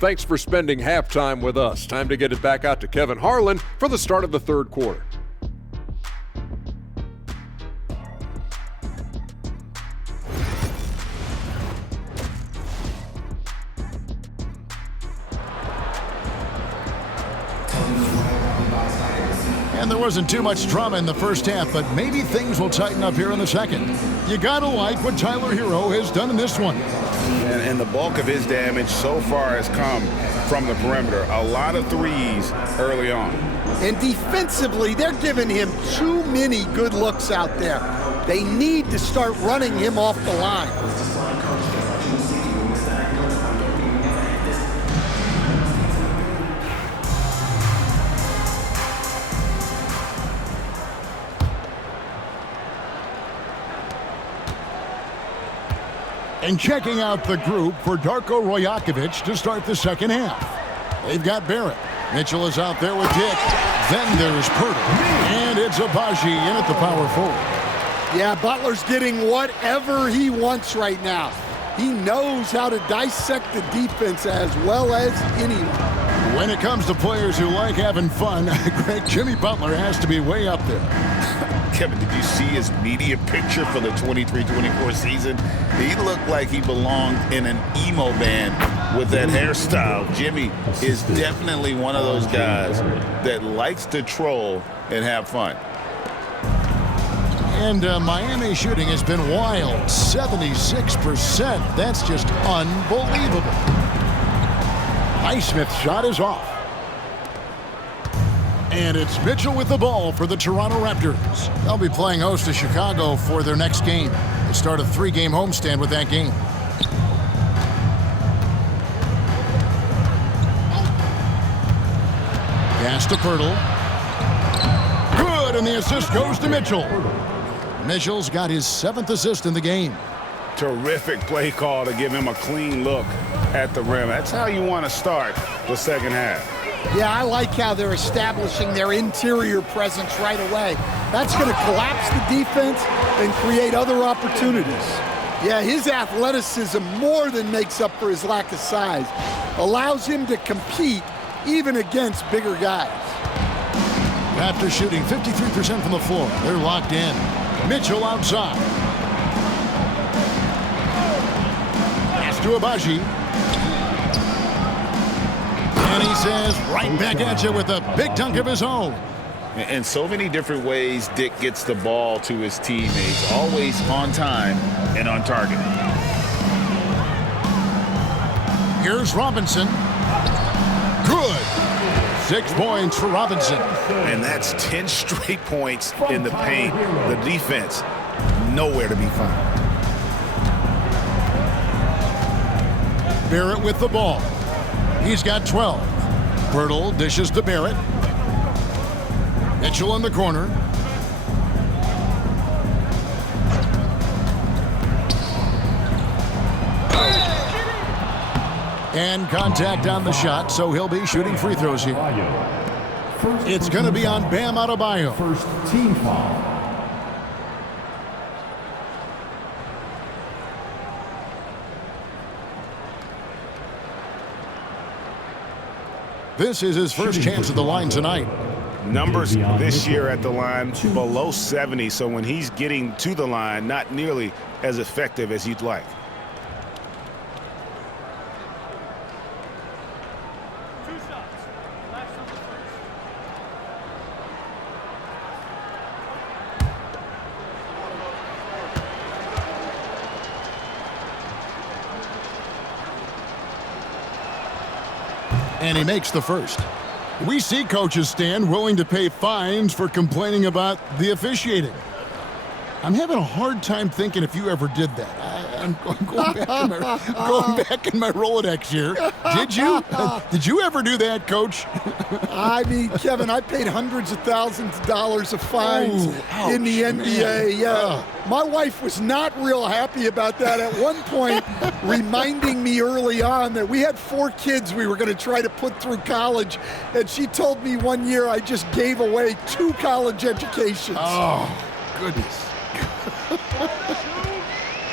Thanks for spending halftime with us. Time to get it back out to Kevin Harlan for the start of the third quarter. And there wasn't too much drama in the first half, but maybe things will tighten up here in the second. You gotta like what Tyler Hero has done in this one. And the bulk of his damage so far has come from the perimeter. A lot of threes early on. And defensively, they're giving him too many good looks out there. They need to start running him off the line. And checking out the group for Darko Rojakovic to start the second half. They've got Barrett. Mitchell is out there with Dick. Then there's Pirtle. And it's Abaji in at the power forward. Yeah, Butler's getting whatever he wants right now. He knows how to dissect the defense as well as anyone. When it comes to players who like having fun, great Jimmy Butler has to be way up there. Kevin, did you see his media picture for the 23-24 season? He looked like he belonged in an emo band with that hairstyle. Jimmy is definitely one of those guys that likes to troll and have fun. And Miami shooting has been wild, 76%. That's just unbelievable. Highsmith's shot is off. And it's Mitchell with the ball for the Toronto Raptors. They'll be playing host to Chicago for their next game. They start a 3-game homestand with that game. Pass to Pirtle. Good, and the assist goes to Mitchell. Mitchell's got his 7th assist in the game. Terrific play call to give him a clean look at the rim. That's how you want to start the second half. Yeah, I like how they're establishing their interior presence right away. That's going to collapse the defense and create other opportunities. Yeah, his athleticism more than makes up for his lack of size. Allows him to compete even against bigger guys. After shooting 53% from the floor, they're locked in. Mitchell outside. Pass to Abaji. And he says, right back at you with a big dunk of his own. In so many different ways, Dick gets the ball to his teammates, always on time and on target. Here's Robinson. Good. 6 points for Robinson. And that's 10 straight points in the paint. The defense, nowhere to be found. Barrett with the ball. He's got 12. Pirtle dishes to Barrett. Mitchell in the corner. And contact on the shot, so he'll be shooting free throws here. It's going to be on Bam Adebayo. First team foul. This is his first chance at the line tonight. Numbers this year at the line below 70, so when he's getting to the line, not nearly as effective as you'd like. And he makes the first. We see coaches stand willing to pay fines for complaining about the officiating. I'm having a hard time thinking if you ever did that. I'm going back in my Rolodex here. Did you? Did you ever do that, Coach? I mean, Kevin, I paid hundreds of thousands of dollars of fines in the NBA. Yeah. My wife was not real happy about that at one point, reminding me early on that we had 4 kids we were going to try to put through college, and she told me one year I just gave away 2 college educations. Oh, goodness.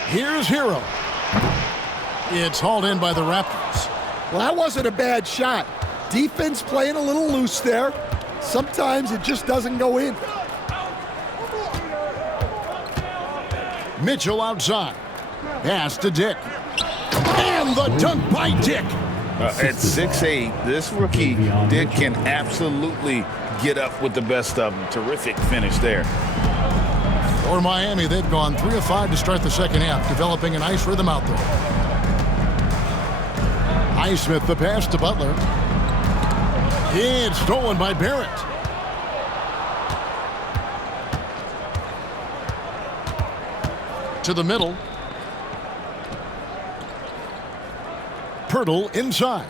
Here's Hero. It's hauled in by the Raptors. Well, that wasn't a bad shot. Defense playing a little loose there. Sometimes it just doesn't go in. Mitchell outside. Pass to Dick. And the dunk by Dick. At 6'8", this rookie, Dick, can absolutely get up with the best of them. Terrific finish there. For Miami, they've gone 3 of 5 to start the second half, developing a nice rhythm out there. Highsmith, the pass to Butler. It's stolen by Barrett. To the middle. Pirtle inside.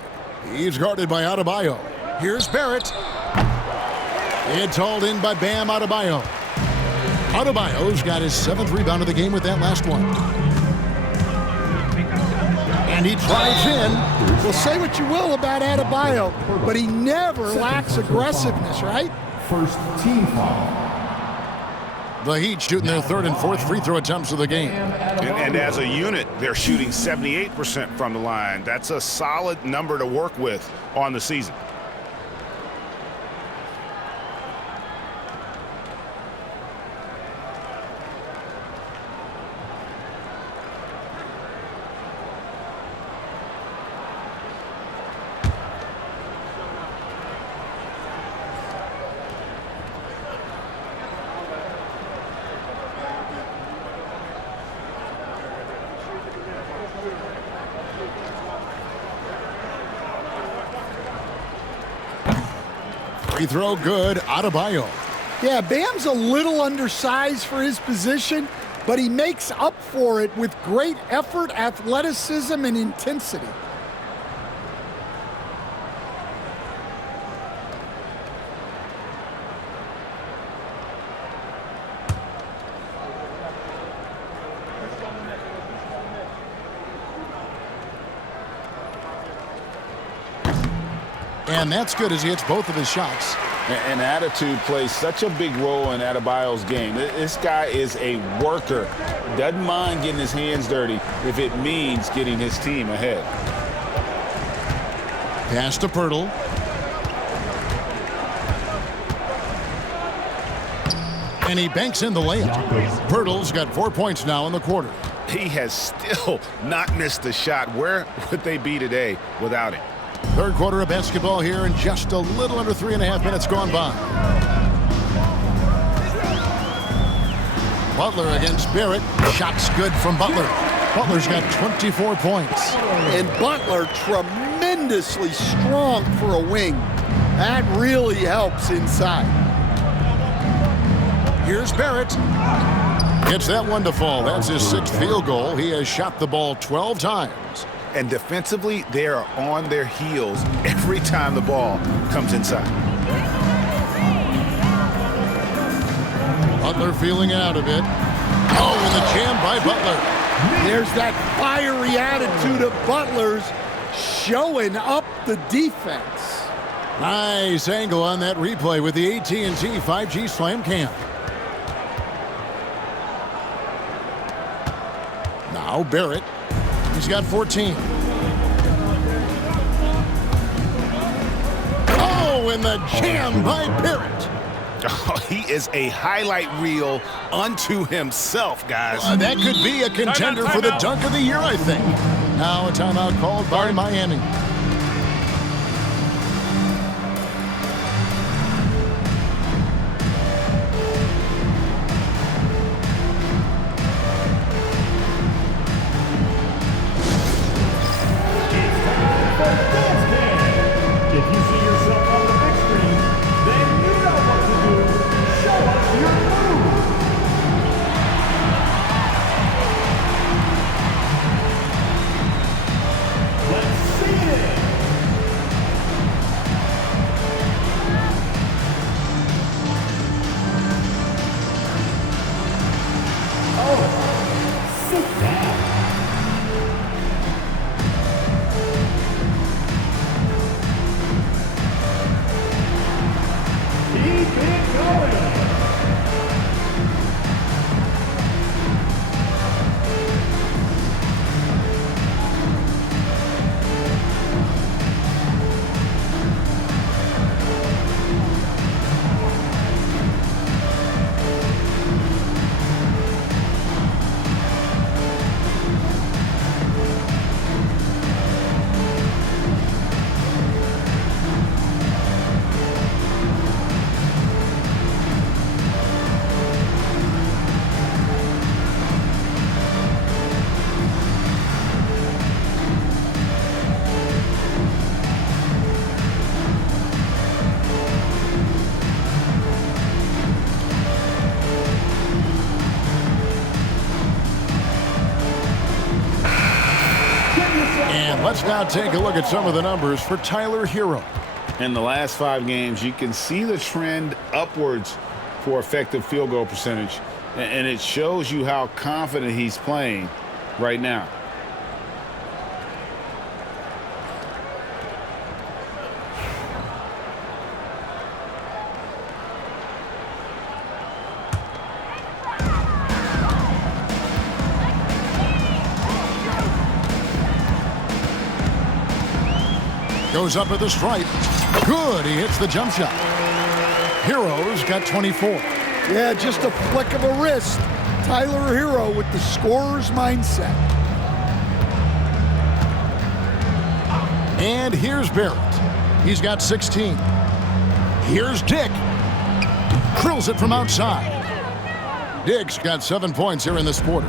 He's guarded by Adebayo. Here's Barrett. It's hauled in by Bam Adebayo. Adebayo's got his 7th rebound of the game with that last one. And he drives in. Well, say what you will about Adebayo, but he never lacks aggressiveness, right? First team foul. The Heat shooting their 3rd and 4th free throw attempts of the game. And as a unit, they're shooting 78% from the line. That's a solid number to work with on the season. Free throw good. Adebayo. Yeah, Bam's a little undersized for his position, but he makes up for it with great effort, athleticism, and intensity. And that's good as he hits both of his shots. And attitude plays such a big role in Adebayo's game. This guy is a worker. Doesn't mind getting his hands dirty if it means getting his team ahead. Pass to Pirtle. And he banks in the layup. Pirtle's got 4 points now in the quarter. He has still not missed a shot. Where would they be today without him? Third quarter of basketball here, and just a little under 3.5 minutes gone by. Butler against Barrett. Shots good from Butler. Butler's got 24 points. And Butler tremendously strong for a wing. That really helps inside. Here's Barrett. Gets that one to fall. That's his 6th field goal. He has shot the ball 12 times. And defensively, they are on their heels every time the ball comes inside. Butler feeling out of it. Oh, and the jam by Butler. There's that fiery attitude of Butler's showing up the defense. Nice angle on that replay with the AT&T 5G Slam Cam. Now Barrett. He's got 14. Oh, and the jam by Barrett. Oh, he is a highlight reel unto himself, guys. That could be a contender for the dunk of the year, I think. Now a timeout called by Miami. Let's now take a look at some of the numbers for Tyler Hero. In the last 5 games, you can see the trend upwards for effective field goal percentage, and it shows you how confident he's playing right now. Goes up at the stripe. Good, he hits the jump shot. Hero's got 24. Yeah, just a flick of a wrist. Tyler Hero with the scorer's mindset. And here's Barrett. He's got 16. Here's Dick. Drills it from outside. Dick's got 7 points here in this quarter.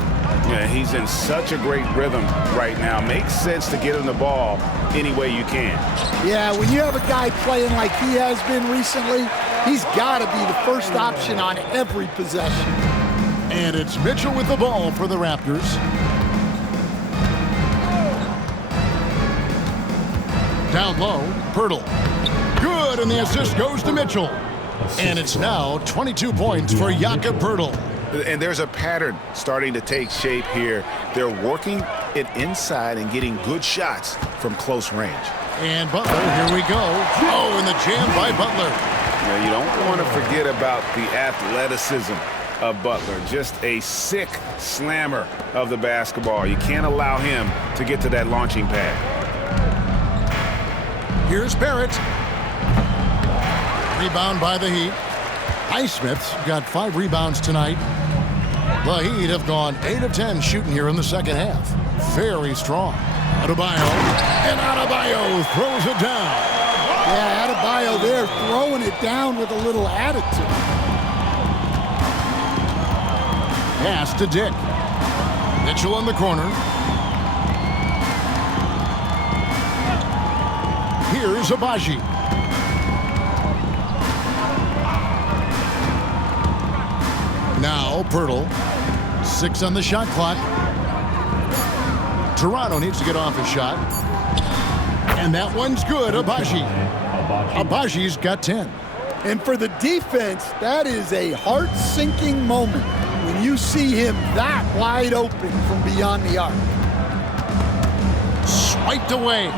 Yeah, he's in such a great rhythm right now. Makes sense to get him the ball any way you can. Yeah, when you have a guy playing like he has been recently, he's got to be the first option on every possession. And it's Mitchell with the ball for the Raptors. Down low, Pirtle. Good, and the assist goes to Mitchell. And it's now 22 points for Jakob Pirtle. And there's a pattern starting to take shape here. They're working it inside and getting good shots from close range. And Butler, here we go. Oh, and the jam by Butler. Now, you don't want to forget about the athleticism of Butler. Just a sick slammer of the basketball. You can't allow him to get to that launching pad. Here's Barrett. Rebound by the Heat. Highsmith's got 5 rebounds tonight. The Heat have gone 8 of 10 shooting here in the second half. Very strong. Adebayo. And Adebayo throws it down. Yeah, Adebayo there throwing it down with a little attitude. Pass to Dick. Mitchell in the corner. Here's Abaji. Now Pirtle. 6 on the shot clock. Toronto needs to get off a shot. And that one's good. Abaji. Abaji's got 10. And for the defense, that is a heart-sinking moment when you see him that wide open from beyond the arc. Swiped away.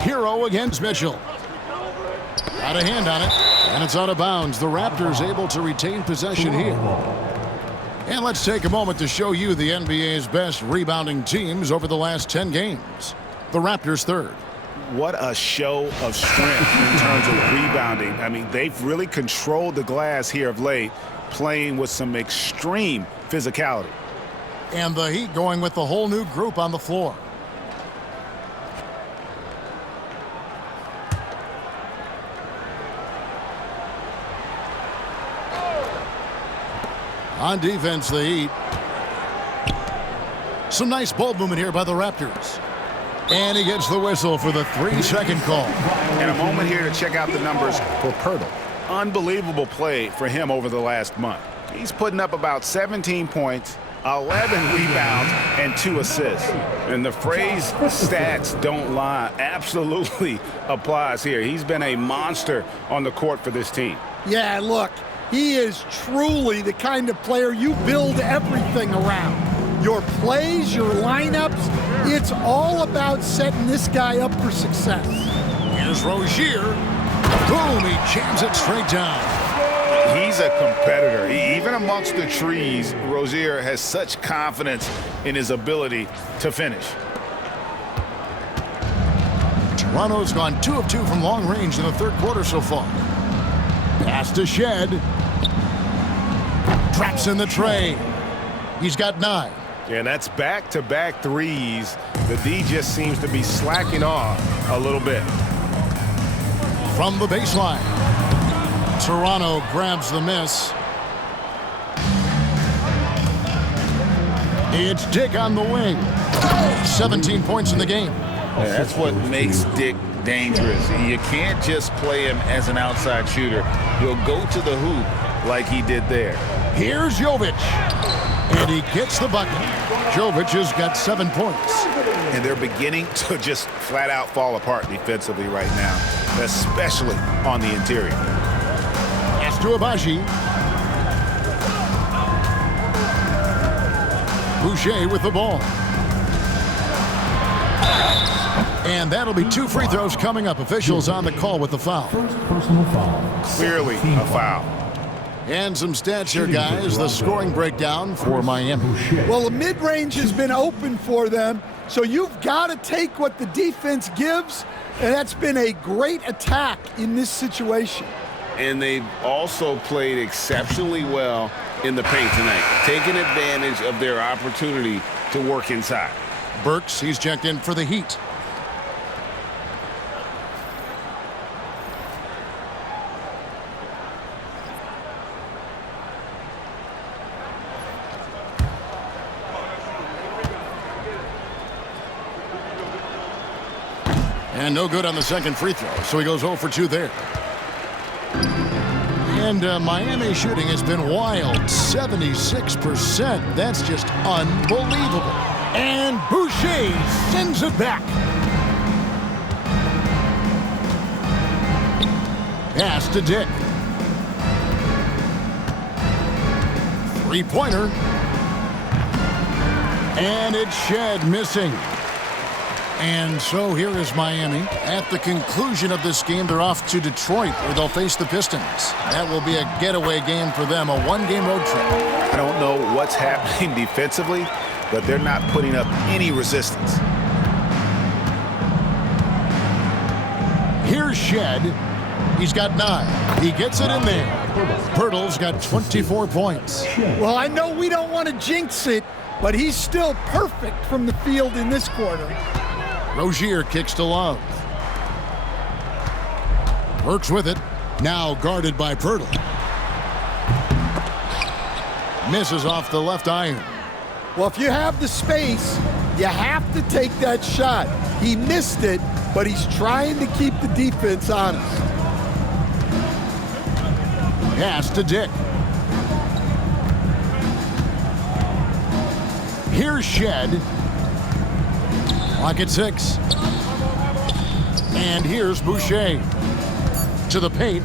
Hero against Mitchell. Got a hand on it, and it's out of bounds. The Raptors able to retain possession here. And let's take a moment to show you the NBA's best rebounding teams over the last 10 games. The Raptors third. What a show of strength in terms of rebounding. I mean, they've really controlled the glass here of late, playing with some extreme physicality. And the Heat going with the whole new group on the floor. On defense, the Heat. Some nice ball movement here by the Raptors. And he gets the whistle for the 3-second call. And a moment here to check out the numbers for Pirtle. Unbelievable play for him over the last month. He's putting up about 17 points, 11 rebounds, and 2 assists. And the phrase stats don't lie absolutely applies here. He's been a monster on the court for this team. Yeah, look, he is truly the kind of player you build everything around. Your plays, your lineups, it's all about setting this guy up for success. Here's Rozier. Boom, he jams it straight down. He's a competitor. Even amongst the trees, Rozier has such confidence in his ability to finish. Toronto's gone 2 of 2 from long range in the third quarter so far. Pass to Shed. Traps in the tray. He's got 9. And that's back-to-back threes. The D just seems to be slacking off a little bit. From the baseline. Toronto grabs the miss. It's Dick on the wing. 17 points in the game. Yeah, that's what makes Dick dangerous. You can't just play him as an outside shooter. He'll go to the hoop like he did there. Here's Jovic. And he gets the bucket. Jovic has got 7 points. And they're beginning to just flat out fall apart defensively right now, especially on the interior. Pass to Abaji. Boucher with the ball. And that'll be 2 free throws coming up. Officials on the call with the foul. First personal foul. Clearly a foul. And some stats here, guys. The scoring breakdown for Miami. Well, the mid-range has been open for them, so you've got to take what the defense gives, and that's been a great attack in this situation. And they've also played exceptionally well in the paint tonight, taking advantage of their opportunity to work inside. Burks, he's checked in for the Heat. And no good on the second free throw, so he goes 0 for 2 there. And Miami shooting has been wild, 76%. That's just unbelievable. And Boucher sends it back. Pass to Dick. Three-pointer. And it's Shed missing. And so here is Miami. At the conclusion of this game, they're off to Detroit, where they'll face the Pistons. That will be a getaway game for them, a one-game road trip. I don't know what's happening defensively, but they're not putting up any resistance. Here's Shed. He's got 9. He gets it in there. Pirtle's got 24 points. Well, I know we don't want to jinx it, but he's still perfect from the field in this quarter. Rozier kicks to Love. Works with it. Now guarded by Pirtle. Misses off the left iron. Well, if you have the space, you have to take that shot. He missed it, but he's trying to keep the defense honest. Pass to Dick. Here's Shed. Clock at 6. And here's Boucher. To the paint.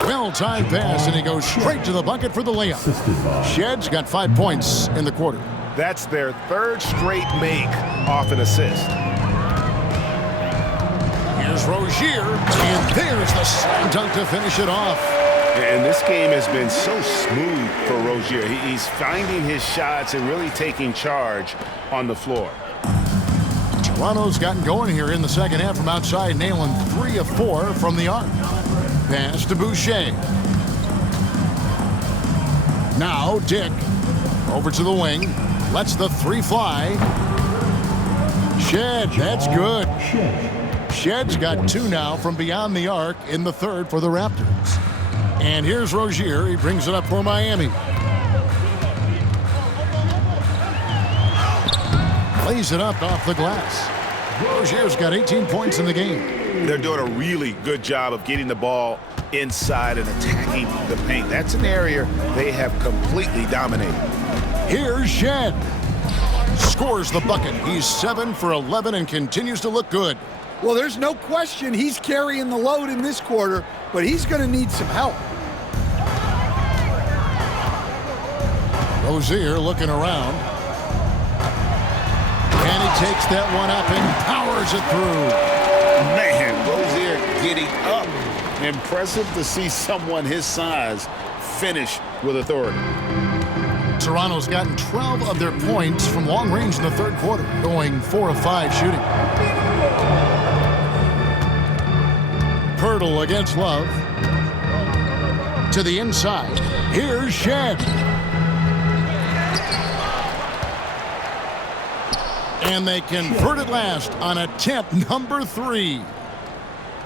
Well-timed pass, and he goes straight to the bucket for the layup. Shed's got 5 points in the quarter. That's their 3rd straight make off an assist. Here's Rozier, and there's the slam dunk to finish it off. And this game has been so smooth for Rozier. He's finding his shots and really taking charge on the floor. Toronto's gotten going here in the second half from outside, nailing 3 of 4 from the arc. Pass to Boucher. Now Dick over to the wing. Lets the 3 fly. Shed, that's good. Shed's got 2 now from beyond the arc in the 3rd for the Raptors. And here's Rozier. He brings it up for Miami. Lays it up off the glass. Rozier's got 18 points in the game. They're doing a really good job of getting the ball inside and attacking the paint. That's an area they have completely dominated. Here's Shed. Scores the bucket. He's 7 for 11 and continues to look good. Well, there's no question he's carrying the load in this quarter, but he's going to need some help. Rozier looking around. And he takes that one up and powers it through. Man, Rozier getting up. Impressive to see someone his size finish with authority. Toronto's gotten 12 of their points from long range in the 3rd quarter, going 4 of 5 shooting. Pirtle against Love. To the inside. Here's Shed. And they convert it last on attempt number 3.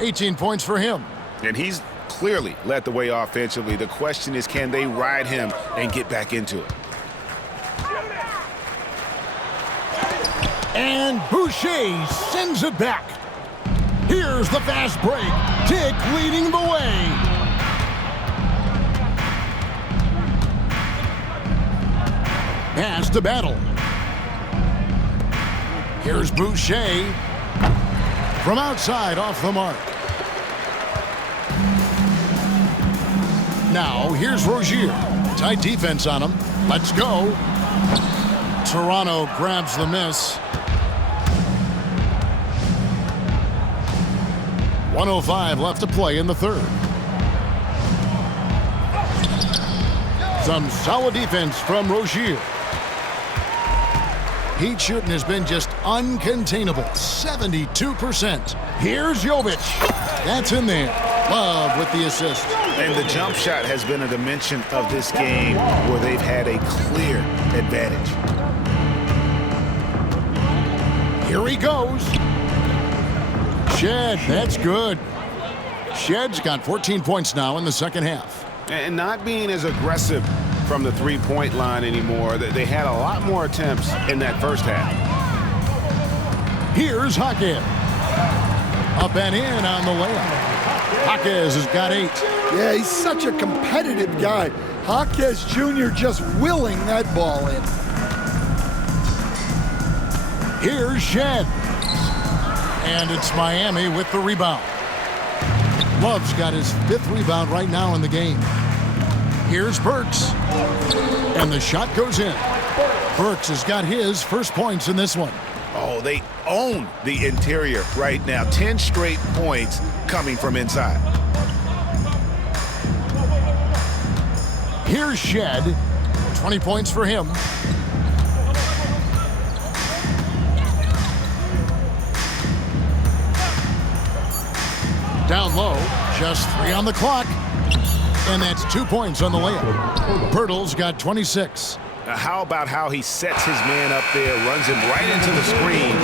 18 points for him. And he's clearly led the way offensively. The question is, can they ride him and get back into it? And Boucher sends it back. Here's the fast break. Dick leading the way. Pass to Battle. Here's Boucher. From outside off the mark. Now here's Rozier. Tight defense on him. Let's go. Toronto grabs the miss. 1:05 left to play in the 3rd. Some solid defense from Rozier. Heat shooting has been just uncontainable, 72%. Here's Jovic. That's in there. Love with the assist. And the jump shot has been a dimension of this game where they've had a clear advantage. Here he goes. Shed, that's good. Shed's got 14 points now in the second half. And not being as aggressive from the three-point line anymore. They had a lot more attempts in that first half. Here's Jaquez. Up and in on the layup. Jaquez has got 8. Yeah, he's such a competitive guy. Jaquez Jr. just willing that ball in. Here's Shed. And it's Miami with the rebound. Love's got his 5th rebound right now in the game. Here's Burks. And the shot goes in. Burks has got his first points in this one. Oh, they own the interior right now. 10 straight points coming from inside. Here's Shed. 20 points for him. Down low, just 3 on the clock. And that's 2 points on the layup. Pirtle's got 26. Now how about how he sets his man up there, runs him right into the screen,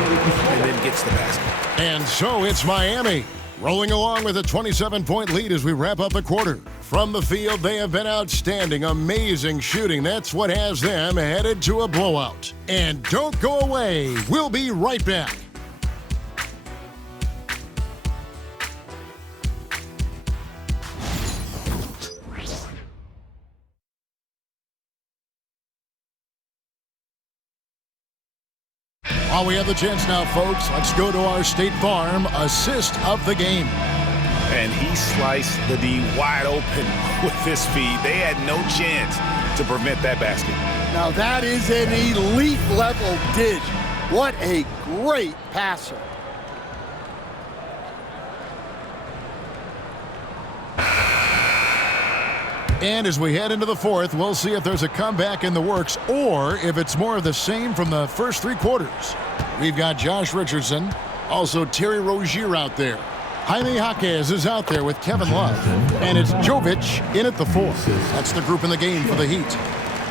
and then gets the basket. And so it's Miami, rolling along with a 27-point lead as we wrap up the quarter. From the field, they have been outstanding, amazing shooting. That's what has them headed to a blowout. And don't go away. We'll be right back. While we have the chance now, folks, let's go to our State Farm assist of the game. And he sliced the D wide open with this feed. They had no chance to prevent that basket. Now that is an elite level dish. What a great passer. And as we head into the fourth, we'll see if there's a comeback in the works or if it's more of the same from the first 3 quarters. We've got Josh Richardson, also Terry Rozier out there. Jaime Jaquez is out there with Kevin Love. And it's Jovic in at the 4. That's the group in the game for the Heat.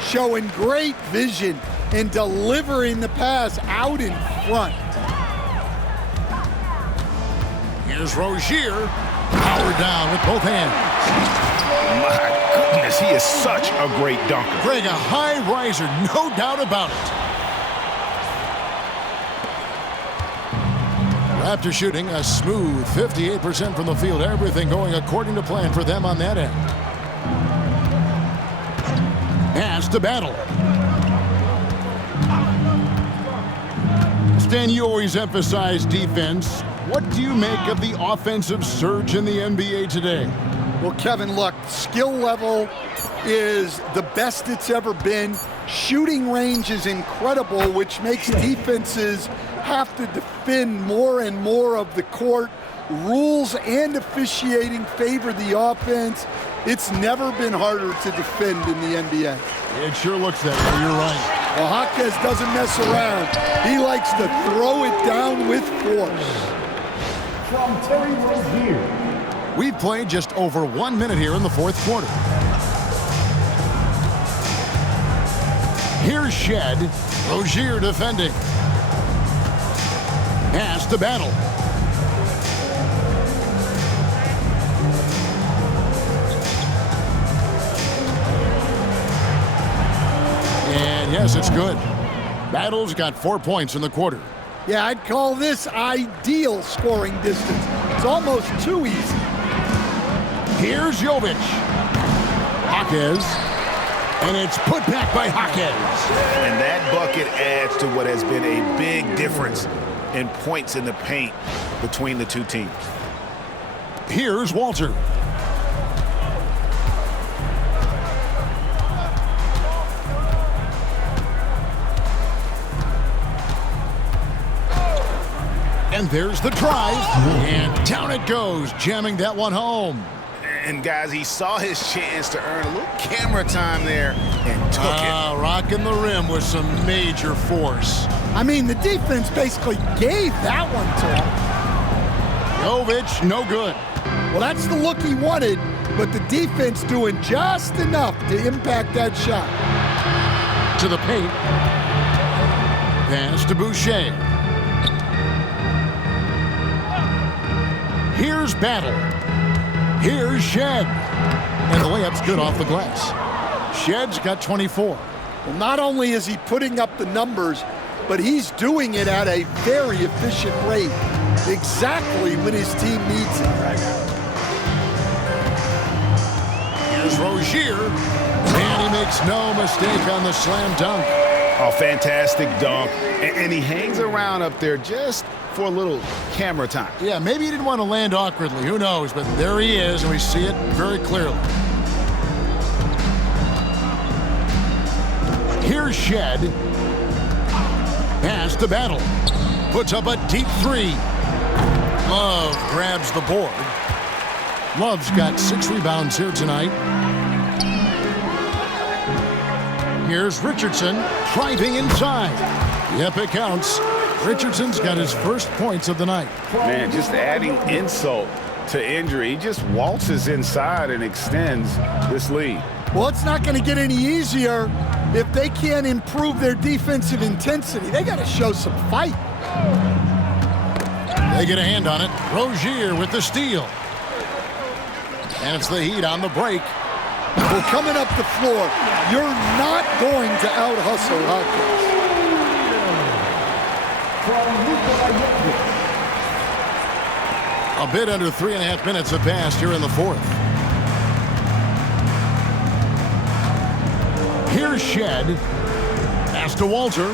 Showing great vision and delivering the pass out in front. Here's Rozier, powered down with both hands. My goodness, he is such a great dunker. Greg, a high riser, no doubt about it. Raptors shooting a smooth 58% from the field. Everything going according to plan for them on that end. Pass to Battle. Stan, you always emphasize defense. What do you make of the offensive surge in the NBA today? Well, Kevin, look, skill level is the best it's ever been. Shooting range is incredible, which makes defenses have to defend more and more of the court. Rules and officiating favor the offense. It's never been harder to defend in the NBA. It sure looks that way. You're right. Well, Jaquez doesn't mess around. He likes to throw it down with force. From Terry Rozier. We've played just over 1 minute here in the fourth quarter. Here's Shed. Rozier defending. Pass to Battle. And yes, it's good. Battle's got 4 points in the quarter. Yeah, I'd call this ideal scoring distance. It's almost too easy. Here's Jovic. Jaquez. And it's put back by Jaquez. And that bucket adds to what has been a big difference in points in the paint between the two teams. Here's Walter. And there's the drive. And down it goes, jamming that one home. And guys, he saw his chance to earn a little camera time there and took it. Rocking the rim with some major force. I mean, the defense basically gave that one to him. Jovic, no good. Well, that's the look he wanted, but the defense doing just enough to impact that shot. To the paint. Pass to Boucher. Here's Battle. Here's Shed. And the layup's good off the glass. Shed's got 24. Well, not only is he putting up the numbers, but he's doing it at a very efficient rate, exactly when his team needs it. Here's Rozier, and he makes no mistake on the slam dunk. A fantastic dunk, and he hangs around up there just for a little camera time. Yeah, maybe he didn't want to land awkwardly. Who knows? But there he is, and we see it very clearly. Here's Shed. Pass to Battle. Puts up a deep three. Love grabs the board. Love's got 6 rebounds here tonight. Here's Richardson driving inside. Yep, it counts. Richardson's got his first points of the night. Man, just adding insult to injury. He just waltzes inside and extends this lead. Well, it's not going to get any easier if they can't improve their defensive intensity. They got to show some fight. They get a hand on it. Rozier with the steal. And it's the Heat on the break. Well, coming up the floor, you're not going to out-hustle Hawkins. A bit under 3.5 minutes have passed here in the fourth. Here's Shed. Pass to Walter.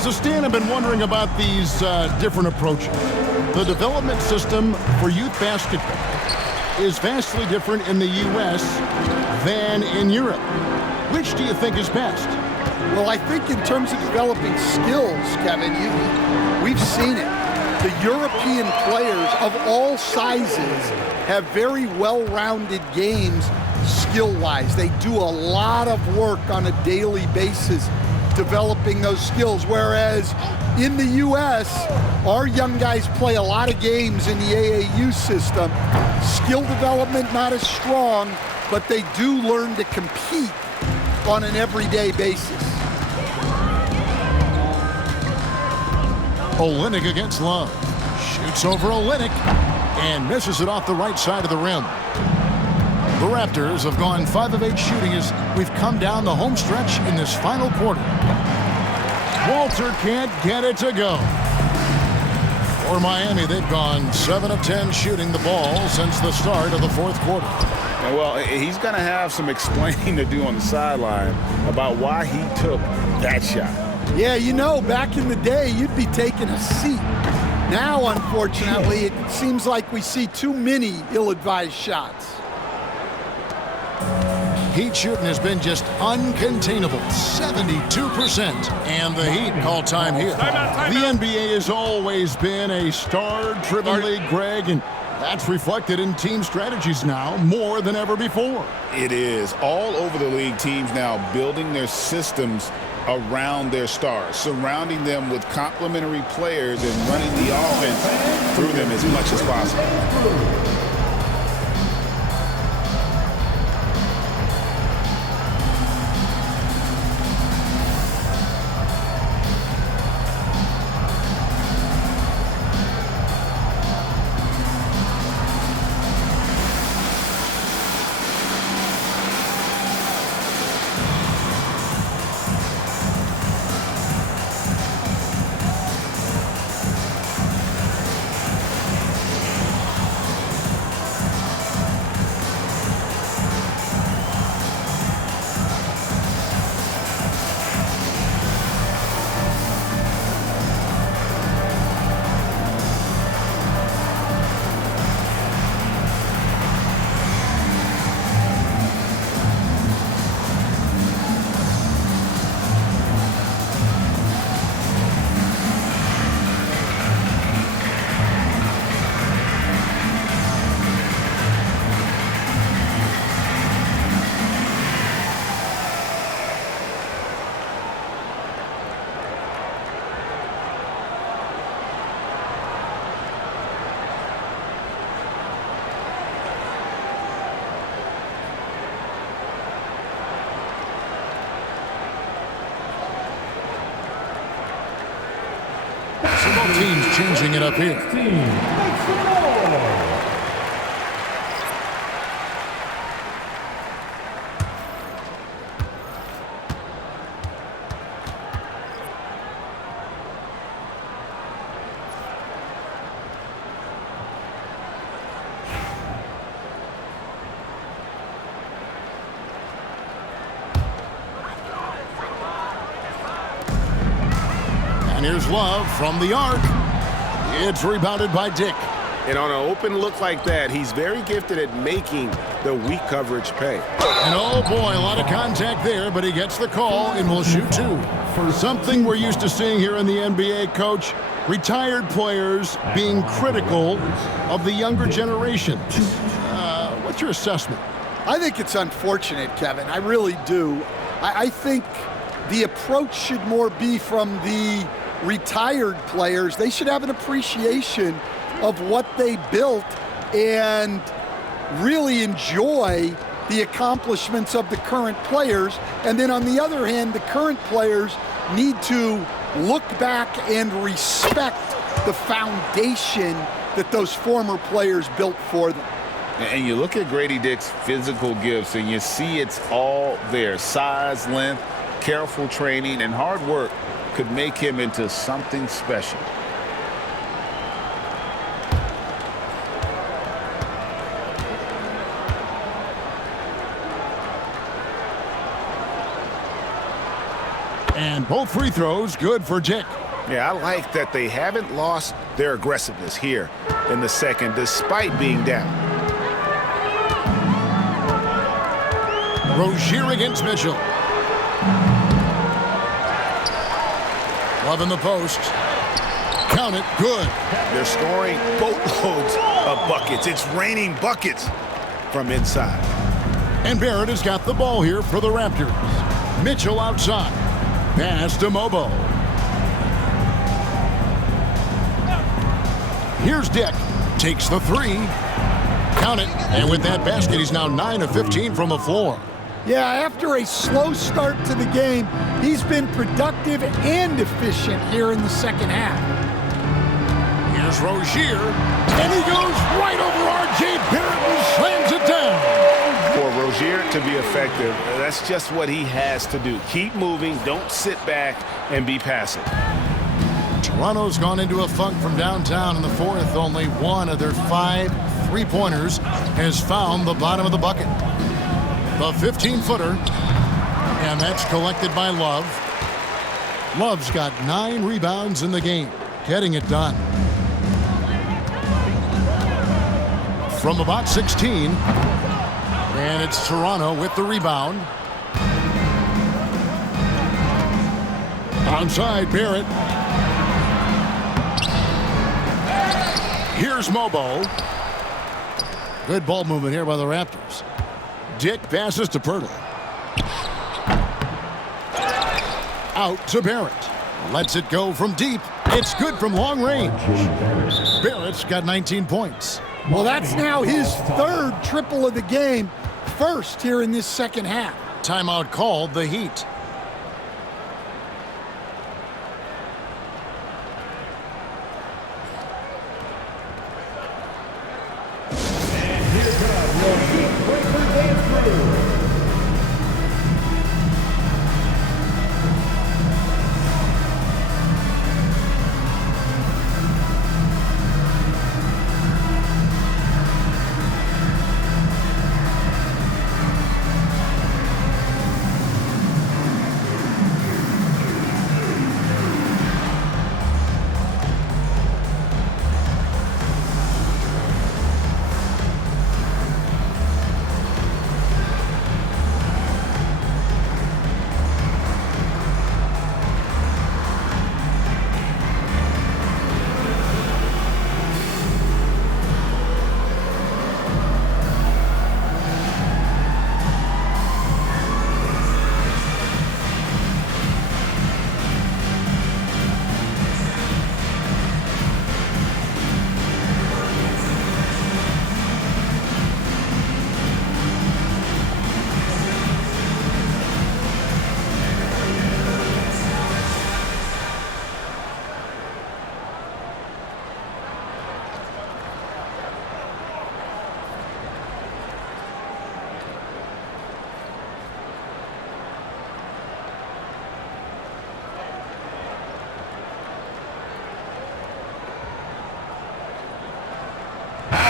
So, Stan, I've been wondering about these different approaches. The development system for youth basketball is vastly different in the U.S. than in Europe. Which do you think is best? Well, I think in terms of developing skills, Kevin, we've seen it. The European players of all sizes have very well-rounded games skill-wise. They do a lot of work on a daily basis developing those skills, whereas in the U.S., our young guys play a lot of games in the AAU system. Skill development not as strong, but they do learn to compete on an everyday basis. Olynyk against Love. Shoots over Olynyk and misses it off the right side of the rim. The Raptors have gone 5 of 8 shooting as we've come down the home stretch in this final quarter. Walter can't get it to go. For Miami, they've gone 7 of 10 shooting the ball since the start of the fourth quarter. And well, he's going to have some explaining to do on the sideline about why he took that shot. Yeah, you know, back in the day, you'd be taking a seat. Now, unfortunately, it seems like we see too many ill-advised shots. Heat shooting has been just uncontainable, 72%. And the Heat call time here. The NBA has always been a star-driven league, Greg, and that's reflected in team strategies now more than ever before. It is. All over the league, teams now building their systems around their stars, surrounding them with complementary players and running the offense through them as much as possible. So both teams changing it up here. And here's Love from the arc. It's rebounded by Dick. And on an open look like that, he's very gifted at making the weak coverage pay. And oh boy, a lot of contact there, but he gets the call and will shoot two. Something we're used to seeing here in the NBA, Coach. Retired players being critical of the younger generation. What's your assessment? I think it's unfortunate, Kevin. I really do. I think the approach should more be from the retired players. They should have an appreciation of what they built and really enjoy the accomplishments of the current players. And then on the other hand, the current players need to look back and respect the foundation that those former players built for them. And you look at Gradey Dick's physical gifts, and you see it's all there. Size, length, careful training, and hard work could make him into something special. And both free throws good for Dick. Yeah, I like that they haven't lost their aggressiveness here in the second, despite being down. Rozier against Mitchell. Love in the post. Count it, good. They're scoring boatloads of buckets. It's raining buckets from inside. And Barrett has got the ball here for the Raptors. Mitchell outside. Pass to Mobo. Here's Dick. Takes the three. Count it. And with that basket, he's now 9 of 15 from the floor. Yeah, after a slow start to the game, he's been productive and efficient here in the second half. Here's Rozier, and he goes right over R.J. Barrett and slams it down. For Rozier to be effective, that's just what he has to do. Keep moving, don't sit back and be passive. Toronto's gone into a funk from downtown in the fourth. Only one of their 5 3-pointers has found the bottom of the bucket. The 15-footer, and that's collected by Love. Love's got 9 rebounds in the game, getting it done. From about 16, and it's Toronto with the rebound. Onside, Barrett. Here's Mobo. Good ball movement here by the Raptors. Dick passes to Pirtle. Out to Barrett. Lets it go from deep. It's good from long range. Barrett's got 19 points. Well, that's now his 3rd triple of the game. First here in this second half. Timeout called, the Heat.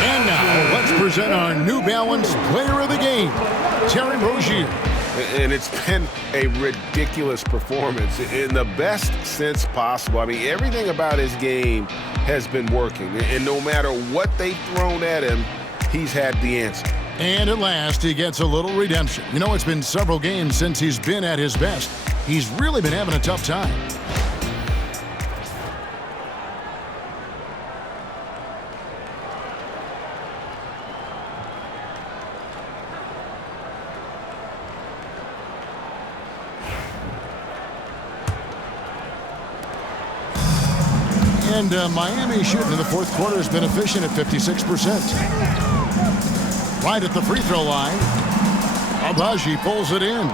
And now, let's present our New Balance Player of the Game, Terry Rozier. And it's been a ridiculous performance in the best sense possible. I mean, everything about his game has been working. And no matter what they've thrown at him, he's had the answer. And at last, he gets a little redemption. You know, it's been several games since he's been at his best. He's really been having a tough time. And Miami shooting in the fourth quarter has been efficient at 56%. Right at the free throw line, Abaji pulls it in.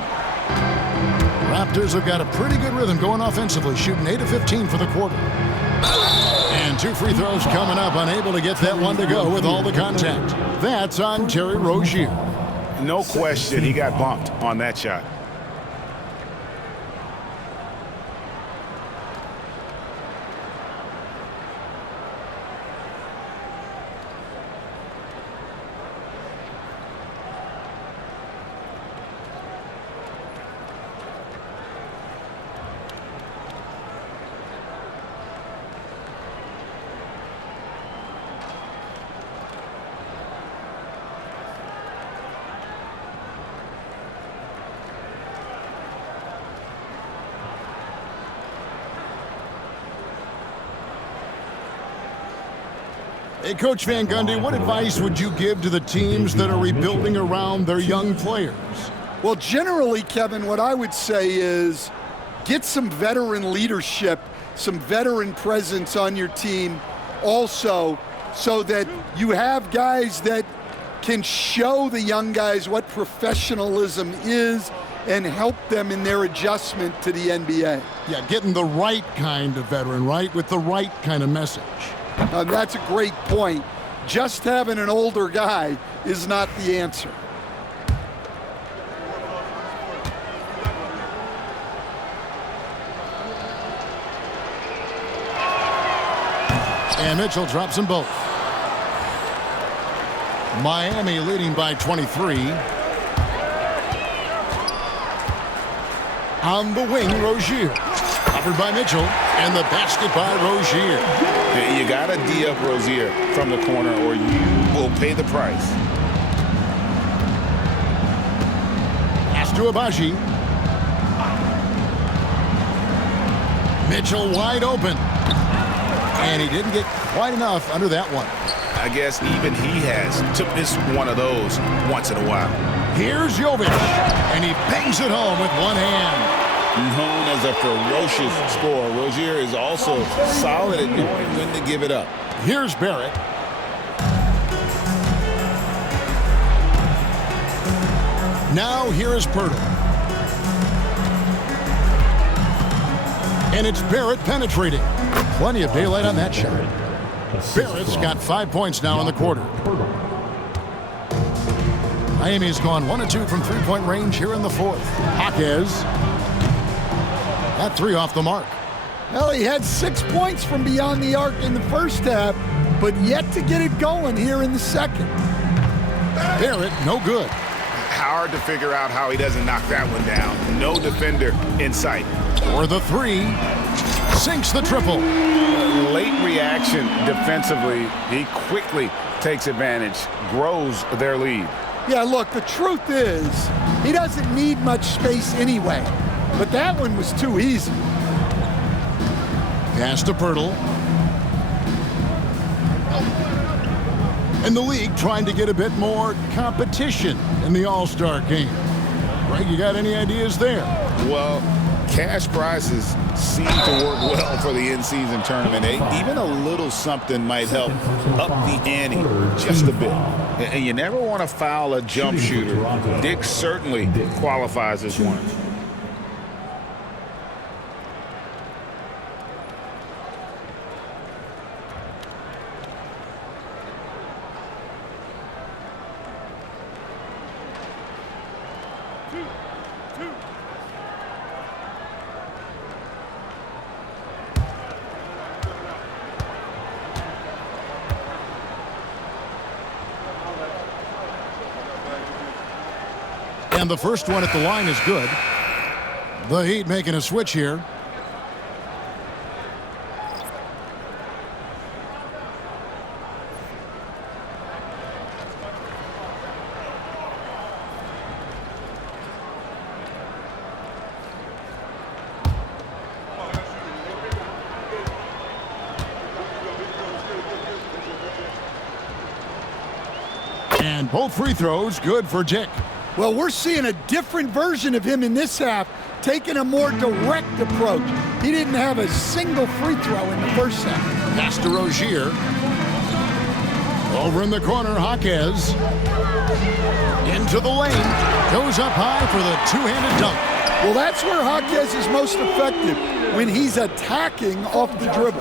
Raptors have got a pretty good rhythm going offensively, shooting 8 of 15 for the quarter. And 2 free throws coming up, unable to get that one to go with all the contact. That's on Terry Rozier. No question, he got bumped on that shot. Hey, Coach Van Gundy, what advice would you give to the teams that are rebuilding around their young players? Well, generally, Kevin, what I would say is get some veteran leadership, some veteran presence on your team also, so that you have guys that can show the young guys what professionalism is and help them in their adjustment to the NBA. Yeah, getting the right kind of veteran, right, with the right kind of message. That's a great point. Just having an older guy is not the answer. And Mitchell drops them both. Miami leading by 23. On the wing, Rozier. Covered by Mitchell, and the basket by Rozier. You got to D up Rozier from the corner or you will pay the price. Pass to Abaji. Mitchell wide open. And he didn't get quite enough under that one. I guess even he has to miss one of those once in a while. Here's Jovic, and he bangs it home with one hand. Known as a ferocious scorer, Rozier is also solid at knowing when to give it up. Here's Barrett. Now here is Pirtle. And it's Barrett penetrating. Plenty of daylight on that shot. Barrett's got 5 points now in the quarter. Miami's gone 1 of 2 from three-point range here in the fourth. Jaquez. That 3 off the mark. Well, he had 6 points from beyond the arc in the first half, but yet to get it going here in the second. Barrett, no good. Hard to figure out how he doesn't knock that one down. No defender in sight. For the 3. Sinks the triple. Late reaction defensively. He quickly takes advantage, grows their lead. Yeah, look, the truth is, he doesn't need much space anyway. But that one was too easy. Pass to Pirtle. And the league trying to get a bit more competition in the All-Star game. Greg, you got any ideas there? Well, cash prizes seem to work well for the in-season tournament. Even a little something might help up the ante just a bit. And you never want to foul a jump shooter. Dick certainly qualifies as one. And the first one at the line is good. The Heat making a switch here. And both free throws good for Dick. Well, we're seeing a different version of him in this half, taking a more direct approach. He didn't have a single free throw in the first half. Pass to Rozier. Over in the corner, Jaquez. Into the lane. Goes up high for the two-handed dunk. Well, that's where Jaquez is most effective, when he's attacking off the dribble.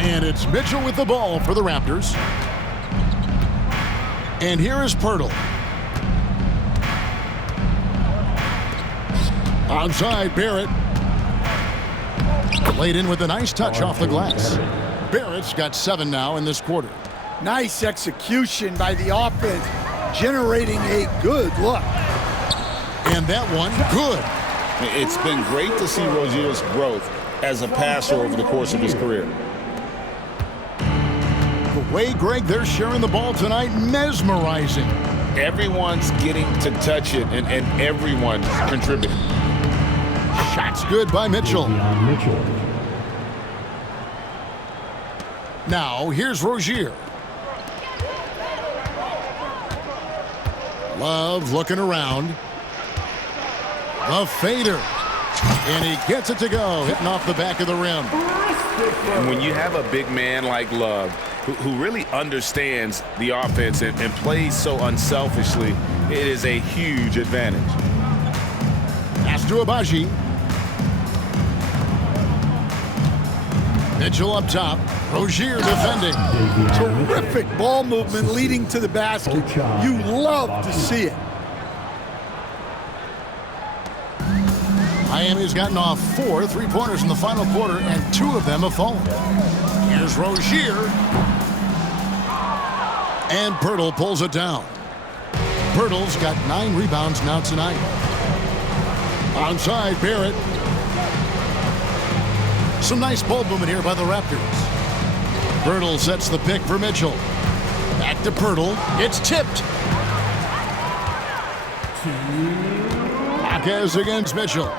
And it's Mitchell with the ball for the Raptors. And here is Pirtle. Outside, Barrett. Laid in with a nice touch off the glass. Barrett's got 7 now in this quarter. Nice execution by the offense, generating a good look. And that one, good. It's been great to see Rozier's growth as a passer over the course of his career. The way, Greg, they're sharing the ball tonight, mesmerizing. Everyone's getting to touch it, and everyone's contributing. Shots good by Mitchell. Now, here's Rozier. Love looking around. The fader. And he gets it to go, hitting off the back of the rim. And when you have a big man like Love, who really understands the offense and plays so unselfishly, it is a huge advantage. Pass to Abaji. Mitchell up top. Rozier defending. Terrific ball movement leading to the basket. You love to see it. Miami's gotten off 4 3-pointers in the final quarter, and 2 of them have fallen. Here's Rozier. And Pirtle pulls it down. Pirtle's got 9 rebounds now tonight. Onside, Barrett. Some nice ball movement here by the Raptors. Pirtle sets the pick for Mitchell. Back to Pirtle. It's tipped. Jaquez against Mitchell.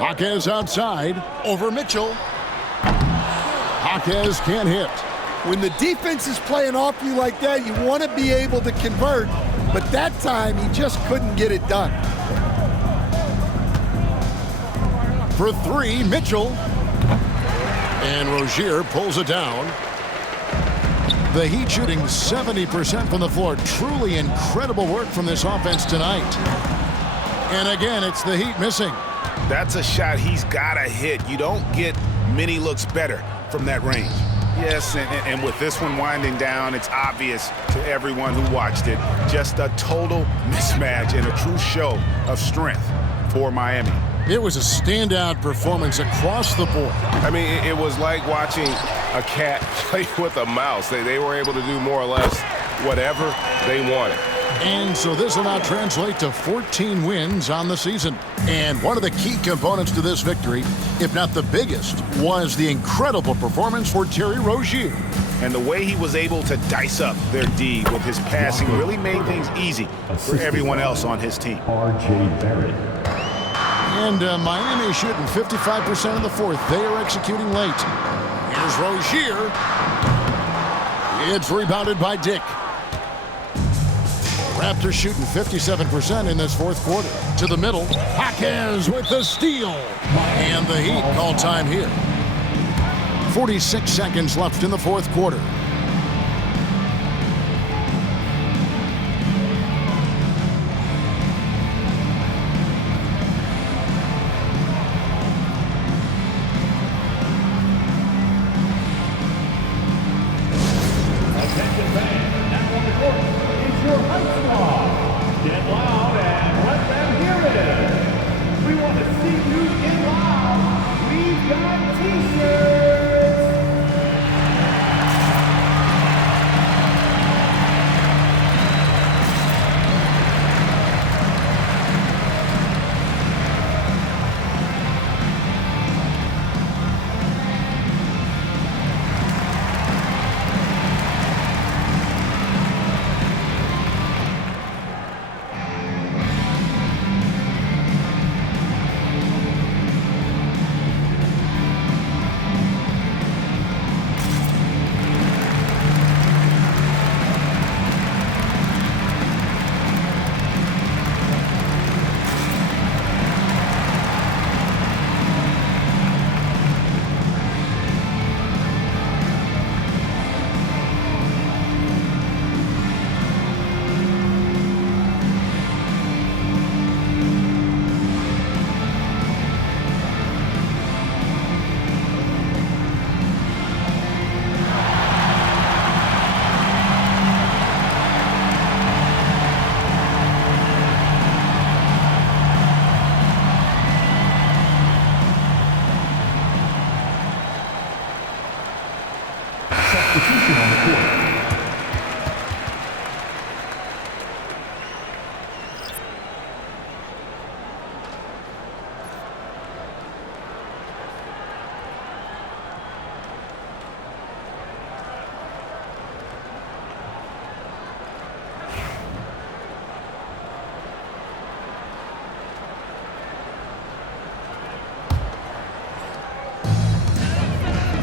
Jaquez outside. Over Mitchell. Jaquez can't hit. When the defense is playing off you like that, you want to be able to convert, but that time he just couldn't get it done. For 3, Mitchell. And Rozier pulls it down. The Heat shooting 70% from the floor. Truly incredible work from this offense tonight. And again, it's the Heat missing. That's a shot he's got to hit. You don't get many looks better from that range. Yes, and with this one winding down, it's obvious to everyone who watched it. Just a total mismatch and a true show of strength for Miami. It was a standout performance across the board. I mean, it was like watching a cat play with a mouse. They were able to do more or less whatever they wanted. And so this will now translate to 14 wins on the season. And one of the key components to this victory, if not the biggest, was the incredible performance for Terry Rozier. And the way he was able to dice up their D with his passing really made things easy for everyone else on his team. R.J. Barrett. And Miami shooting 55% in the fourth. They are executing late. Here's Rozier. It's rebounded by Dick. Raptors shooting 57% in this fourth quarter. To the middle. Jaquez with the steal. And the Heat call time here. 46 seconds left in the fourth quarter. Attention fans, now on the court is your Hype Squad. Get loud and let them hear it. We want to see you get loud. We've got t-shirts.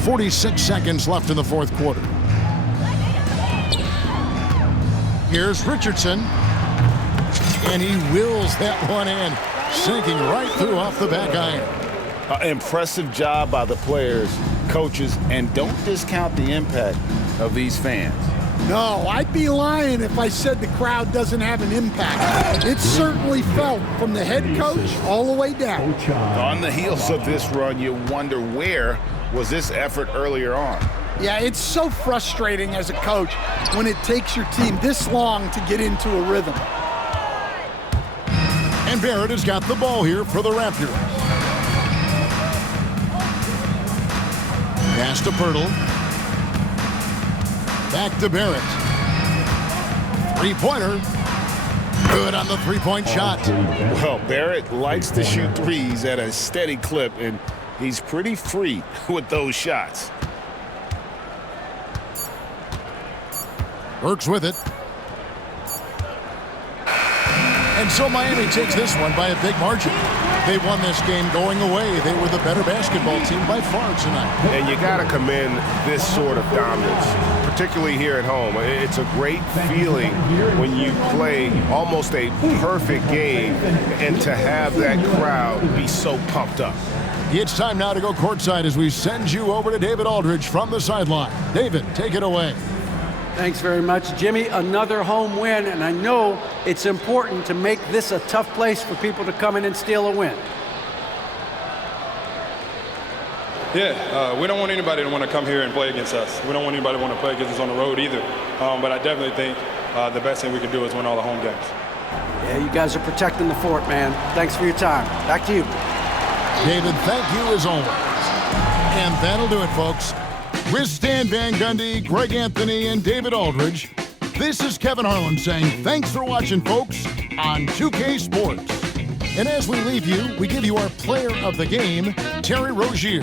46 seconds left in the fourth quarter. Here's Richardson. And he wills that one in, sinking right through off the back iron. Impressive job by the players, coaches, and don't discount the impact of these fans. No, I'd be lying if I said the crowd doesn't have an impact. It's certainly felt from the head coach all the way down. On the heels of this run, you wonder where was this effort earlier on. Yeah, it's so frustrating as a coach when it takes your team this long to get into a rhythm. And Barrett has got the ball here for the Raptors. Pass to Pirtle. Back to Barrett. Three-pointer. Good on the three-point shot. Well, Barrett likes to shoot threes at a steady clip, and he's pretty free with those shots. Burks with it. And so Miami takes this one by a big margin. They won this game going away. They were the better basketball team by far tonight. And you got to commend this sort of dominance, particularly here at home. It's a great feeling when you play almost a perfect game and to have that crowd be so pumped up. It's time now to go courtside as we send you over to David Aldridge from the sideline. David, take it away. Thanks very much, Jimmy. Another home win, and I know it's important to make this a tough place for people to come in and steal a win. Yeah, we don't want anybody to want to come here and play against us. We don't want anybody to want to play against us on the road either. But I definitely think the best thing we can do is win all the home games. Yeah, you guys are protecting the fort, man. Thanks for your time. Back to you. David, thank you as always. And that'll do it, folks. With Stan Van Gundy, Greg Anthony, and David Aldridge, this is Kevin Harlan saying thanks for watching, folks, on 2K Sports. And as we leave you, we give you our player of the game, Terry Rozier.